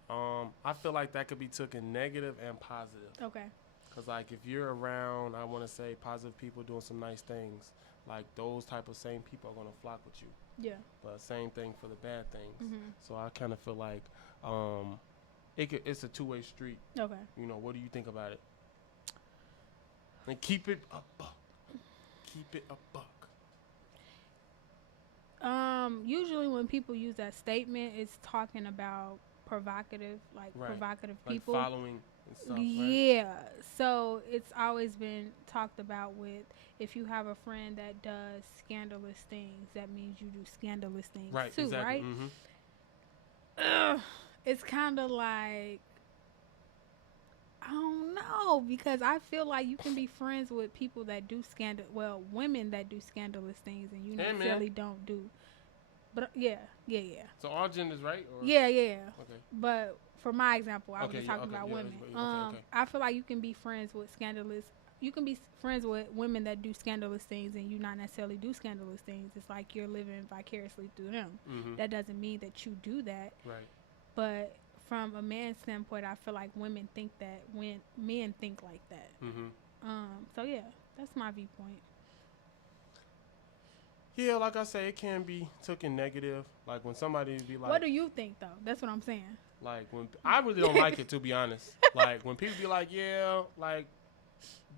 I feel like that could be taken negative and positive. Okay. Because, like, if you're around, I want to say, positive people doing some nice things, like, those type of same people are going to flock with you. Yeah. But same thing for the bad things. Mm-hmm. So I kind of feel like it's a two-way street. Okay. You know, what do you think about it? And keep it a buck. Keep it a buck. Usually when people use that statement, it's talking about provocative people. Like following and stuff, Yeah. Right? So it's always been talked about with, if you have a friend that does scandalous things, that means you do scandalous things too, exactly. right? Mm-hmm. It's kind of like, I don't know, because I feel like you can be friends with people that do women that do scandalous things, and you necessarily don't do. But yeah. So all genders, right? Or? Yeah. Okay. But for my example, I was just talking about yeah, women. okay. I feel like you can be friends with you can be friends with women that do scandalous things, and you not necessarily do scandalous things. It's like you're living vicariously through them. Mm-hmm. That doesn't mean that you do that. Right. But from a man's standpoint, I feel like women think that when men think like that. Mm-hmm. So yeah, that's my viewpoint. Yeah, like I say, it can be taken negative. Like when somebody be like, "What do you think, though?" That's what I'm saying. Like when I really don't like it, to be honest. Like when people be like, "Yeah, like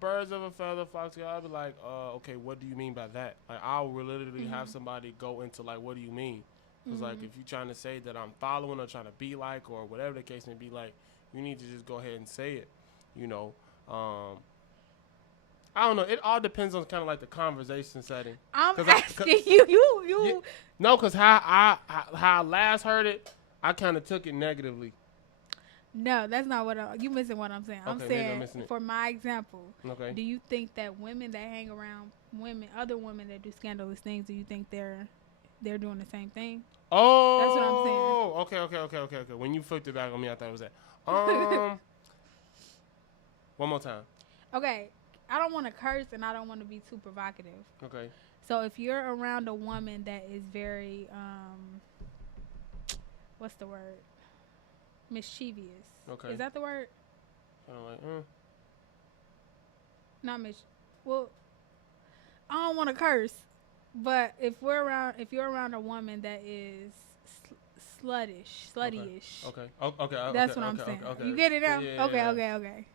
birds of a feather flock together," I'll be like, "Okay, what do you mean by that?" Like I'll literally have somebody go into like, "What do you mean?" Because like if you're trying to say that I'm following or trying to be like or whatever the case may be, like you need to just go ahead and say it. You know. I don't know. It all depends on kind of like the conversation setting. I'm asking you. Yeah, no, because how I last heard it, I kind of took it negatively. No, that's not what you missing what I'm saying. I'm saying it. For my example. Okay. Do you think that women that hang around other women that do scandalous things, do you think they're doing the same thing? Oh, that's what I'm saying. Okay. When you flipped it back on me, I thought it was that. One more time. Okay. I don't want to curse and I don't want to be too provocative. Okay. So if you're around a woman that is very, what's the word? Mischievous. Okay. Is that the word? Like, Not well, I don't want to curse, but if you're around a woman that is sluttyish. Okay. That's what I'm saying. Okay. You get it now? Yeah. Okay.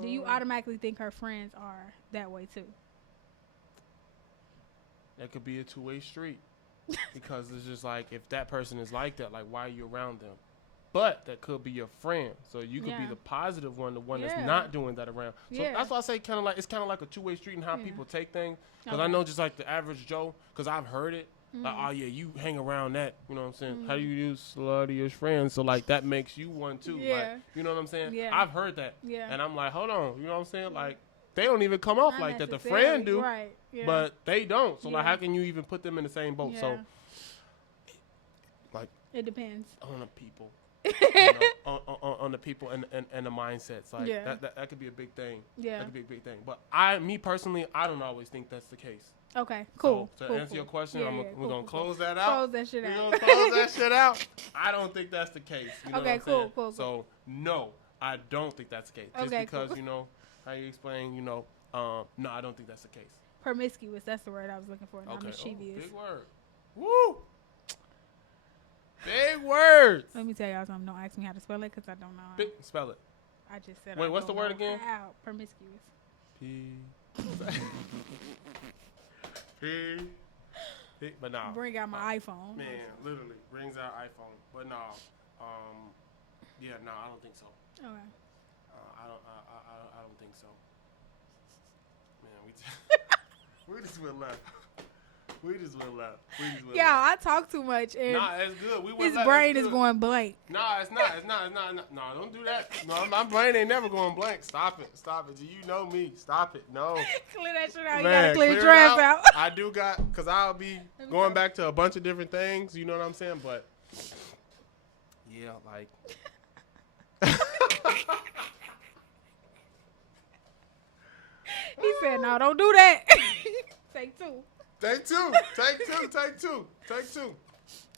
Do you automatically think her friends are that way too? That could be a two-way street. Because it's just like, if that person is like that, like, why are you around them? But that could be your friend. So you could be the positive one, the one that's not doing that around. So that's why I say it's kind of like a two-way street in how people take things. Because I know just like the average Joe, because I've heard it. Like, oh, yeah, you hang around that. You know what I'm saying? How do you use slutty-ish friends? So, like, that makes you one, too. Yeah. Like, you know what I'm saying? Yeah. I've heard that. Yeah. And I'm like, hold on. You know what I'm saying? Like, they don't even come off not like that. The friend do. Right. Yeah. But they don't. So, like, how can you even put them in the same boat? Yeah. So, like. It depends. On the people. You know, on the people and the mindsets. Like, that could be a big thing. Yeah. That could be a big thing. But me personally, I don't always think that's the case. Okay, cool. So to answer your question, we're going to close that out. Close that shit out. We're going to close that shit out. I don't think that's the case. You know okay, cool. So, no, I don't think that's the case. Just because, you know, how you explain, you know, no, I don't think that's the case. Promiscuous, that's the word I was looking for. Not mischievous. Big word. Woo! Big words. Let me tell y'all something. Don't ask me how to spell it because I don't know. Spell it. I just said Wait, what's the word again? Promiscuous. But no. Bring out my iPhone. Man, literally brings out iPhone. But no. Yeah, no, I don't think so. Okay. I don't think so. Man, we just went left. Yeah, I talk too much. And nah, it's good. His brain is going blank. Nah, it's not. No, don't do that. No, my brain ain't never going blank. Stop it. Do you know me? Stop it. No. Clear that shit out. Man, you gotta clear Tress out. I do because I'll be going back to a bunch of different things. You know what I'm saying? But yeah, like He said, "No, don't do that." Take two. Take two.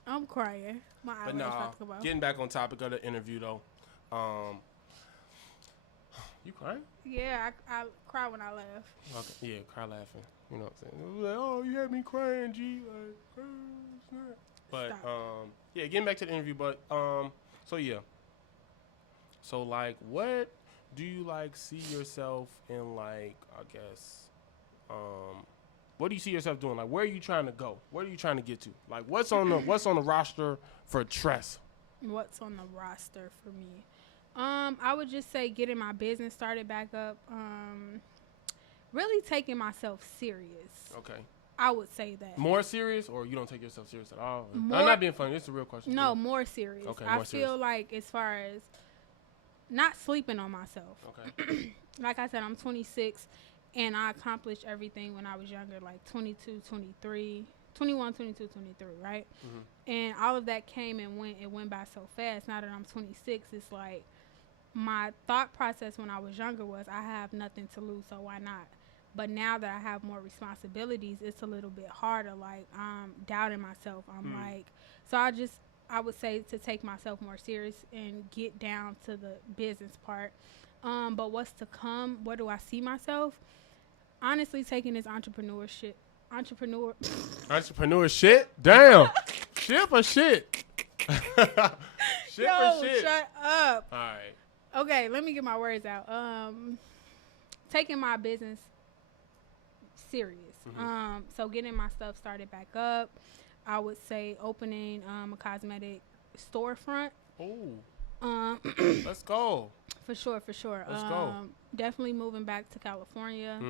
I'm crying. My eyelash about to come out. Getting back on topic of the interview though. You crying? Yeah, I cry when I laugh. Okay. Yeah, cry laughing. You know what I'm saying? Like, oh, you had me crying, G. Like, but yeah, getting back to the interview. But so yeah. So like, what do you like see yourself in? Like, I guess, what do you see yourself doing? Like, where are you trying to go? Where are you trying to get to? Like, what's on the roster for Tress? What's on the roster for me? I would just say getting my business started back up. Really taking myself serious. Okay. I would say that. More serious, or you don't take yourself serious at all? I'm not being funny. It's a real question. No, more serious. Okay, I feel like as far as not sleeping on myself. Okay. Like I said, I'm 26, and I accomplished everything when I was younger, like 22, 23, 21, 22, 23, right? Mm-hmm. And all of that came and went. It went by so fast. Now that I'm 26, it's like my thought process when I was younger was I have nothing to lose, so why not? But now that I have more responsibilities, it's a little bit harder. Like, I'm doubting myself. I'm like, so I would say to take myself more serious and get down to the business part. But what's to come? Where do I see myself? Honestly, taking this entrepreneurship. Shit? Damn. Ship or shit? Ship Yo, or shit? Shut up. All right. Okay, let me get my words out. Taking my business serious. Mm-hmm. So getting my stuff started back up. I would say opening a cosmetic storefront. Oh. Let's go. For sure. Let's go. Definitely moving back to California.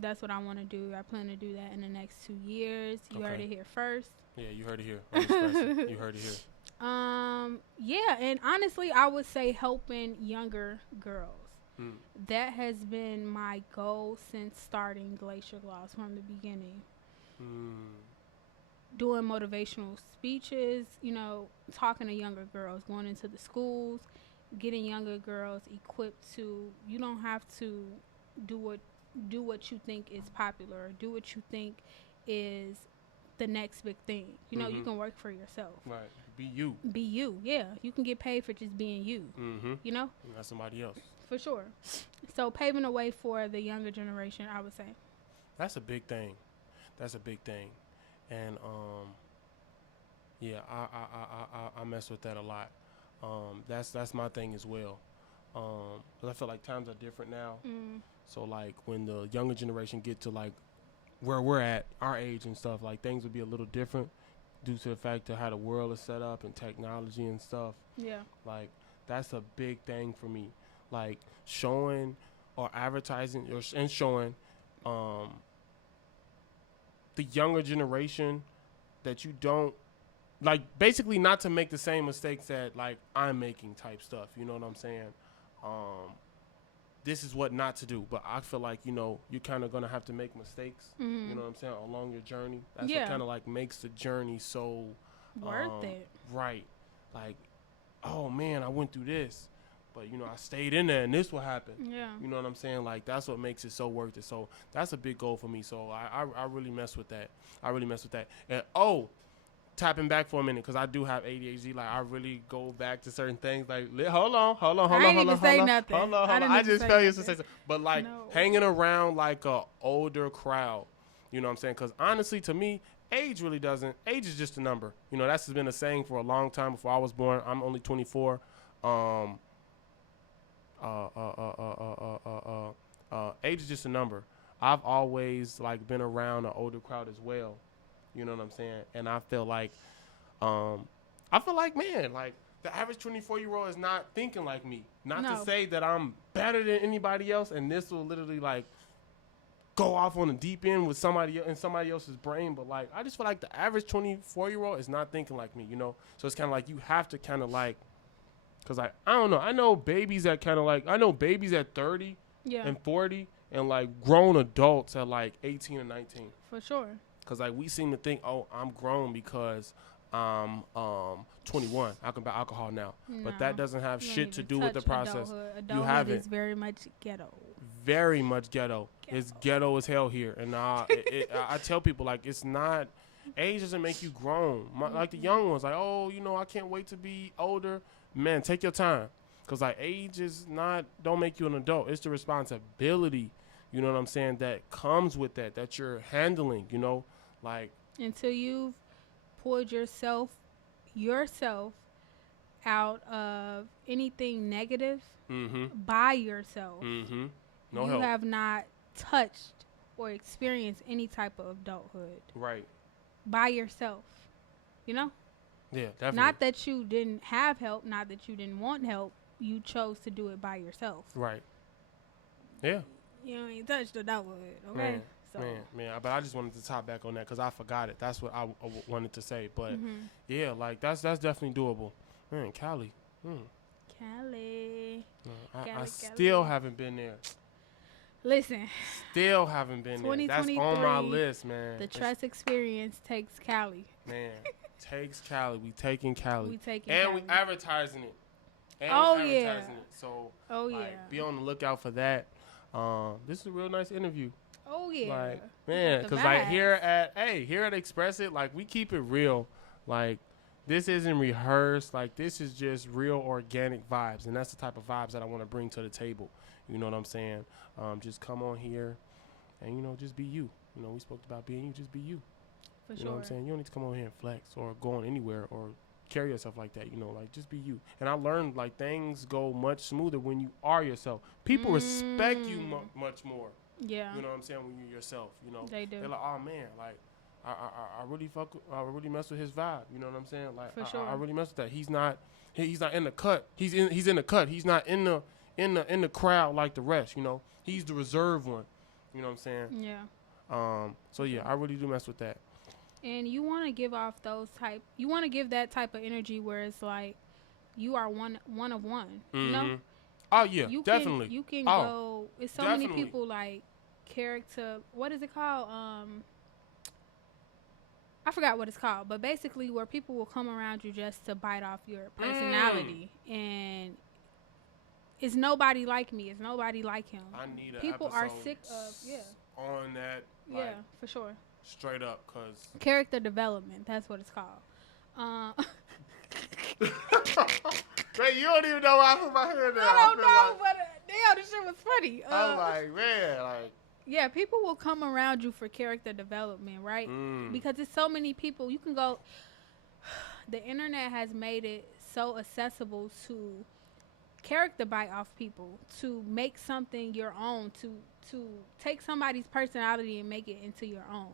That's what I want to do. I plan to do that in the next 2 years. You heard it here first. Yeah, you heard it here. You heard it here. Yeah, and honestly, I would say helping younger girls. That has been my goal since starting Glacier Gloss from the beginning. Doing motivational speeches, talking to younger girls, going into the schools, getting younger girls equipped to, you don't have to do what you think is popular, or do what you think is the next big thing. You can work for yourself. Right. Be you. Be you. Yeah. You can get paid for just being you. Not somebody else. For sure. So paving the way for the younger generation, I would say. That's a big thing. And yeah, I mess with that a lot. That's my thing as well. 'Cause I feel like times are different now. So like when the younger generation get to like where we're at, our age and stuff, like things would be a little different due to the fact of how the world is set up and technology and stuff. Yeah. Like that's a big thing for me. Like showing or advertising and showing the younger generation that you don't like, basically not to make the same mistakes that like I'm making type stuff. You know what I'm saying? This is what not to do. But I feel like, you're kind of going to have to make mistakes, you know what I'm saying, along your journey. That's what kind of like makes the journey so worth it. Right. Like, oh man, I went through this, but I stayed in there and this will happen. Yeah. You know what I'm saying? Like that's what makes it so worth it. So that's a big goal for me. So I really mess with that. And tapping back for a minute, because I do have ADHD. Like I really go back to certain things. Like hold on. I didn't even say nothing. Hold on. I just felt you to say something. But like hanging around like a older crowd, you know what I'm saying? Because honestly, to me, age really doesn't. Age is just a number. That's been a saying for a long time before I was born. I'm only 24. Age is just a number. I've always like been around an older crowd as well. You know what I'm saying? And I feel like, man, like the average 24-year-old is not thinking like me. Not to say that I'm better than anybody else, and this will literally like go off on the deep end with somebody else's brain. But like, I just feel like the average 24-year-old is not thinking like me. So it's kind of like you have to kind of like, cause like I don't know. I know babies at 30 and 40, and like grown adults at like 18 and 19. For sure. Because, like, we seem to think, oh, I'm grown because I'm 21. I can buy alcohol now. No, but that doesn't have shit to do with the process. Adulthood. You haven't. Is very much ghetto. Very much ghetto. It's ghetto as hell here. And I tell people, like, it's not, age doesn't make you grown. Like the young ones, like, oh, you know, I can't wait to be older. Man, take your time. Because, like, age is not, don't make you an adult. It's the responsibility, you know what I'm saying, that comes with that you're handling, you know, like. Until you've pulled yourself out of anything negative by yourself. No you help. have not touched or experienced any type of adulthood. Right. By yourself. You know? Yeah, definitely. Not that you didn't have help, not that you didn't want help. You chose to do it by yourself. Right. Yeah. You ain't touched adulthood, okay? Man. But I just wanted to top back on that because I forgot it. That's what I wanted to say. But, yeah, like, that's definitely doable. Man, Cali. Cali. I still haven't been there. Listen. Still haven't been there. That's on my list, man. The Tress experience takes Cali. Man, takes Cali. We taking Cali. We advertising it. Yeah. So, yeah. Be on the lookout for that. This is a real nice interview. Oh yeah. Like, man, because like here at Xxpress It, like we keep it real. Like this isn't rehearsed. Like this is just real organic vibes, and that's the type of vibes that I want to bring to the table. You know what I'm saying? Just come on here, and you know, just be you. You know, we spoke about being you. Just be you. For you know what I'm saying? You don't need to come on here and flex or go on anywhere or carry yourself like that. You know, like just be you. And I learned like things go much smoother when you are yourself. People respect you much more. Yeah. You know what I'm saying? When you're yourself, you know. They do. They're like, oh man, like I really mess with his vibe. You know what I'm saying? Like For sure. I really mess with that. He's not in the cut. He's in the cut. He's not in the crowd like the rest, you know. He's the reserved one. You know what I'm saying? Yeah. So yeah, I really do mess with that. And you want to give off you want to give that type of energy where it's like you are one of one, you know? Oh yeah, definitely. You can go. It's so many people like character. What is it called? I forgot what it's called, but basically where people will come around you just to bite off your personality, and it's nobody like me. It's nobody like him. I need a people are sick of on that. Like, yeah, for sure. Straight up, cause character development. That's what it's called. Wait, you don't even know why I put my hand there. I don't know, but damn, this shit was funny. I'm like, man, like. Yeah, people will come around you for character development, right? Because it's so many people. You can go. The internet has made it so accessible to character bite off people, to make something your own, to take somebody's personality and make it into your own.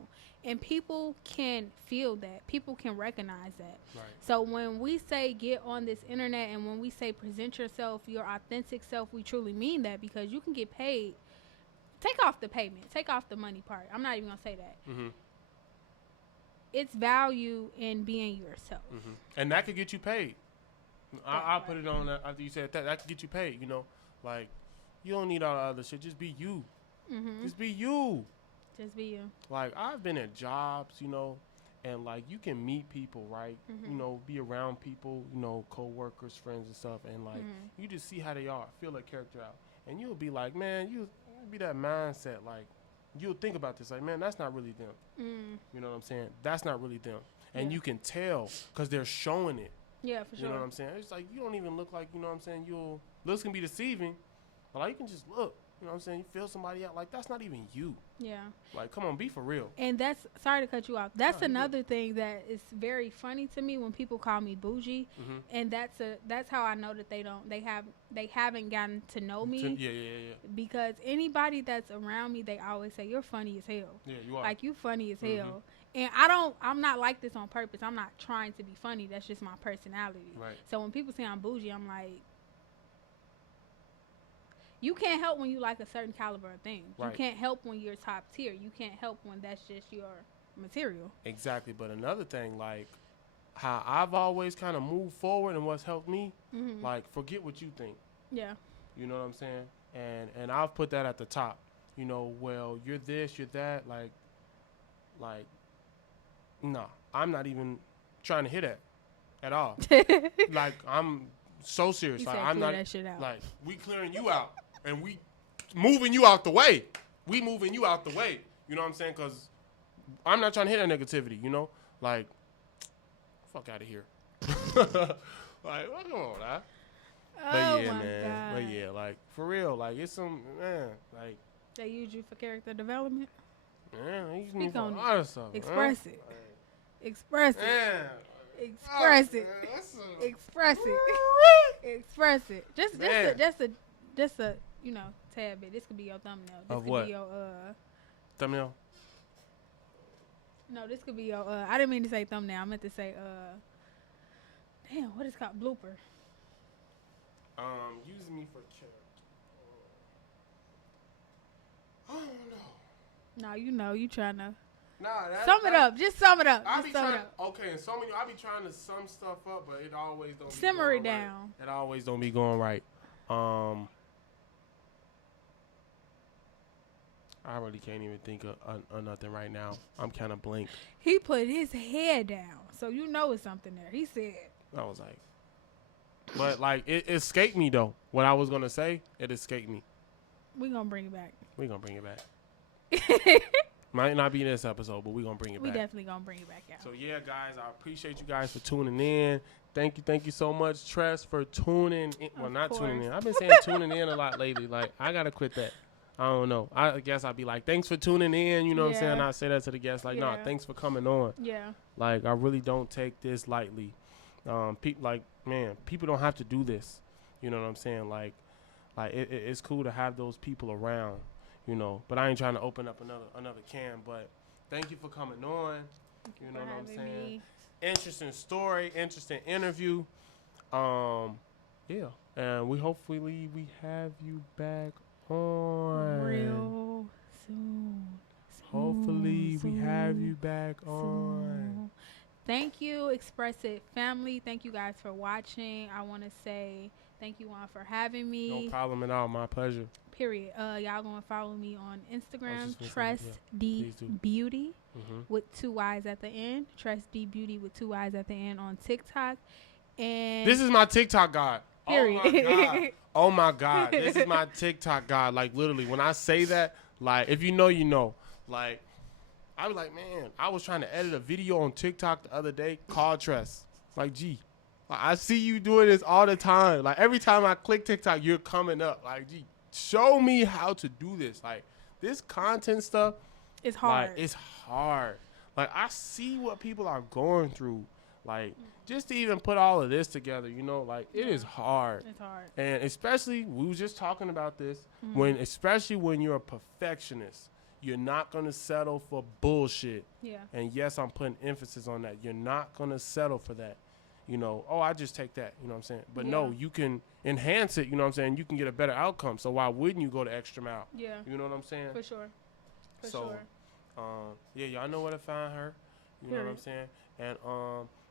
And people can feel that. People can recognize that. Right. So when we say get on this internet and when we say present yourself, your authentic self, we truly mean that, because you can get paid. Take off the payment. Take off the money part. I'm not even going to say that. It's value in being yourself. And that could get you paid. I'll put it on after you said that. That could get you paid, you know. Like, you don't need all the other shit. Just be you. Just be you. Just be you. Like, I've been at jobs, you know, and, like, you can meet people, right? You know, be around people, you know, co-workers, friends and stuff. And, like, you just see how they are. Feel their character out. And you'll be like, man, you'll be that mindset. Like, you'll think about this. Like, man, that's not really them. You know what I'm saying? That's not really them. And you can tell because they're showing it. Yeah, for sure. You know what I'm saying? It's like, you don't even look like, you know what I'm saying, looks can be deceiving, but like, you can just look, you know what I'm saying, you feel somebody out, like, that's not even you. Yeah. Like, come on, be for real. And that's, sorry to cut you off, that's another thing that is very funny to me when people call me bougie, and that's how I know that they haven't gotten to know me. Yeah. Because anybody that's around me, they always say, you're funny as hell. Yeah, you are. Like, you funny as hell. And I'm not like this on purpose. I'm not trying to be funny. That's just my personality. Right. So when people say I'm bougie, I'm like, you can't help when you like a certain caliber of thing. Right. You can't help when you're top tier. You can't help when that's just your material. Exactly. But another thing, like, how I've always kind of moved forward and what's helped me, like, forget what you think. Yeah. You know what I'm saying? And I've put that at the top. You know, well, you're this, you're that, like, nah, I'm not even trying to hit at all. Like, I'm so serious. He like, said I'm clear not that shit out. like, we clearing you out and we moving you out the way. We moving you out the way. You know what I'm saying? Because I'm not trying to hit that negativity, you know? Like, fuck out of here. Like, what's going on, huh? But yeah, man. God. But yeah, like, for real, like, it's some, man, like. They use you for character development? Man, they use me Speak for on a it. lot of stuff. Express man. it. Express it. Man. Express Oh, it. man, Express it. Express it. Just a you know, tad bit. This could be your thumbnail. This Of could what? be your Thumbnail? No, this could be your I didn't mean to say thumbnail. I meant to say damn, what is it called? Blooper. Use me for character. I don't know. No, you know, you trying to Nah, sum it up. Just sum it up. I Just be sum it trying. up. Okay, and so many. I be trying to sum stuff up, but it always don't. Simmer be it going down. Right. It always don't be going right. I really can't even think of nothing right now. I'm kind of blank. He put his head down, so you know it's something there. He said. I was like, but like it escaped me though. What I was gonna say, it escaped me. We gonna bring it back. We gonna bring it back. Might not be this episode, but we gonna bring it We back. definitely gonna bring it back out. So yeah, guys, I appreciate you guys for tuning in. Thank you so much, Tress, for tuning in. Well, not tuning in. I've been saying tuning in a lot lately. Like, I gotta quit that. I don't know. I guess I'd be like, thanks for tuning in. You know what I'm saying? I say that to the guests, like, nah, thanks for coming on. Yeah. Like, I really don't take this lightly. People don't have to do this. You know what I'm saying? Like it's cool to have those people around, you know. But I ain't trying to open up another can. But thank you for coming on. You know what I'm saying? Me. Interesting story, interesting interview. Yeah, and hopefully we have you back on Real soon. Hopefully we have you back on. Thank you, Express It family. Thank you guys for watching. I want to say thank you, Juan, for having me. No problem at all. My pleasure. Period. Y'all gonna follow me on Instagram, Tressdbeautyy with 2 Y's at the end. Tressdbeautyy with 2 Y's at the end on TikTok. And this is my TikTok god. Period. Oh my god. Oh my god. This is my TikTok god. Like literally, when I say that, like if you know, you know. Like I was like, man, I was trying to edit a video on TikTok the other day called Tress. Like, gee, like, I see you doing this all the time. Like every time I click TikTok, you're coming up. Like, gee, show me how to do this. Like this content stuff, it's hard. Like, it's hard. Like I see what people are going through. Like just to even put all of this together, you know, like it is hard. It's hard. And especially, we was just talking about this, especially when you're a perfectionist, you're not going to settle for bullshit. Yeah. And yes, I'm putting emphasis on that. You're not going to settle for that. You know, oh, I just take that, you know what I'm saying? But no, you can enhance it, you know what I'm saying? You can get a better outcome. So why wouldn't you go the extra mile? Yeah. You know what I'm saying? For sure. For so, sure. Yeah, y'all know where to find her. You know what I'm saying? And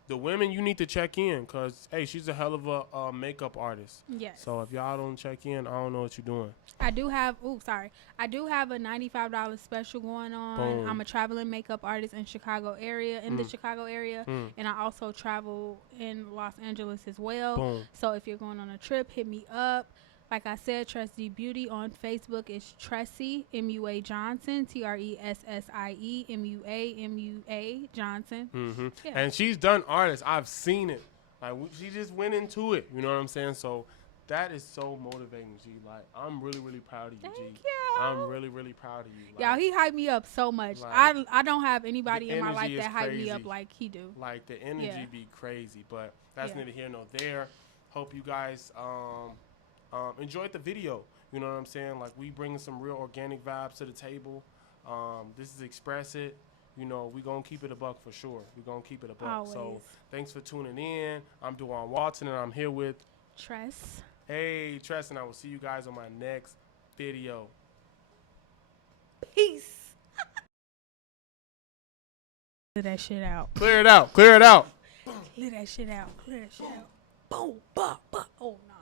the women, you need to check in because, hey, she's a hell of a makeup artist. Yes. So if y'all don't check in, I don't know what you're doing. I do have a $95 special going on. Boom. I'm a traveling makeup artist in the Chicago area, and I also travel in Los Angeles as well. Boom. So if you're going on a trip, hit me up. Like I said, Tressdbeautyy on Facebook is Tressy, M-U-A Johnson, Tressie, M-U-A Johnson. Mm-hmm. Yeah. And she's done artists. I've seen it. Like she just went into it. You know what I'm saying? So that is so motivating, G. Like I'm really, really proud of you, Thank G. you. I'm really, really proud of you. Like, Y'all, he hyped me up so much. Like, I don't have anybody in my life energy that hype me crazy. up like he do. Like the energy be crazy, but that's neither here nor there. Hope you guys enjoyed the video. You know what I'm saying? Like we bringing some real organic vibes to the table. This is Express It. You know, we gonna keep it a buck for sure. We gonna keep it a buck. Always. So thanks for tuning in. I'm Dewan Walton and I'm here with Tress. Hey Tress, and I will see you guys on my next video. Peace. Clear that shit out. Clear it out. Clear it out. Clear that shit out. Clear that shit out. Boom, bah, bah. Oh, nah.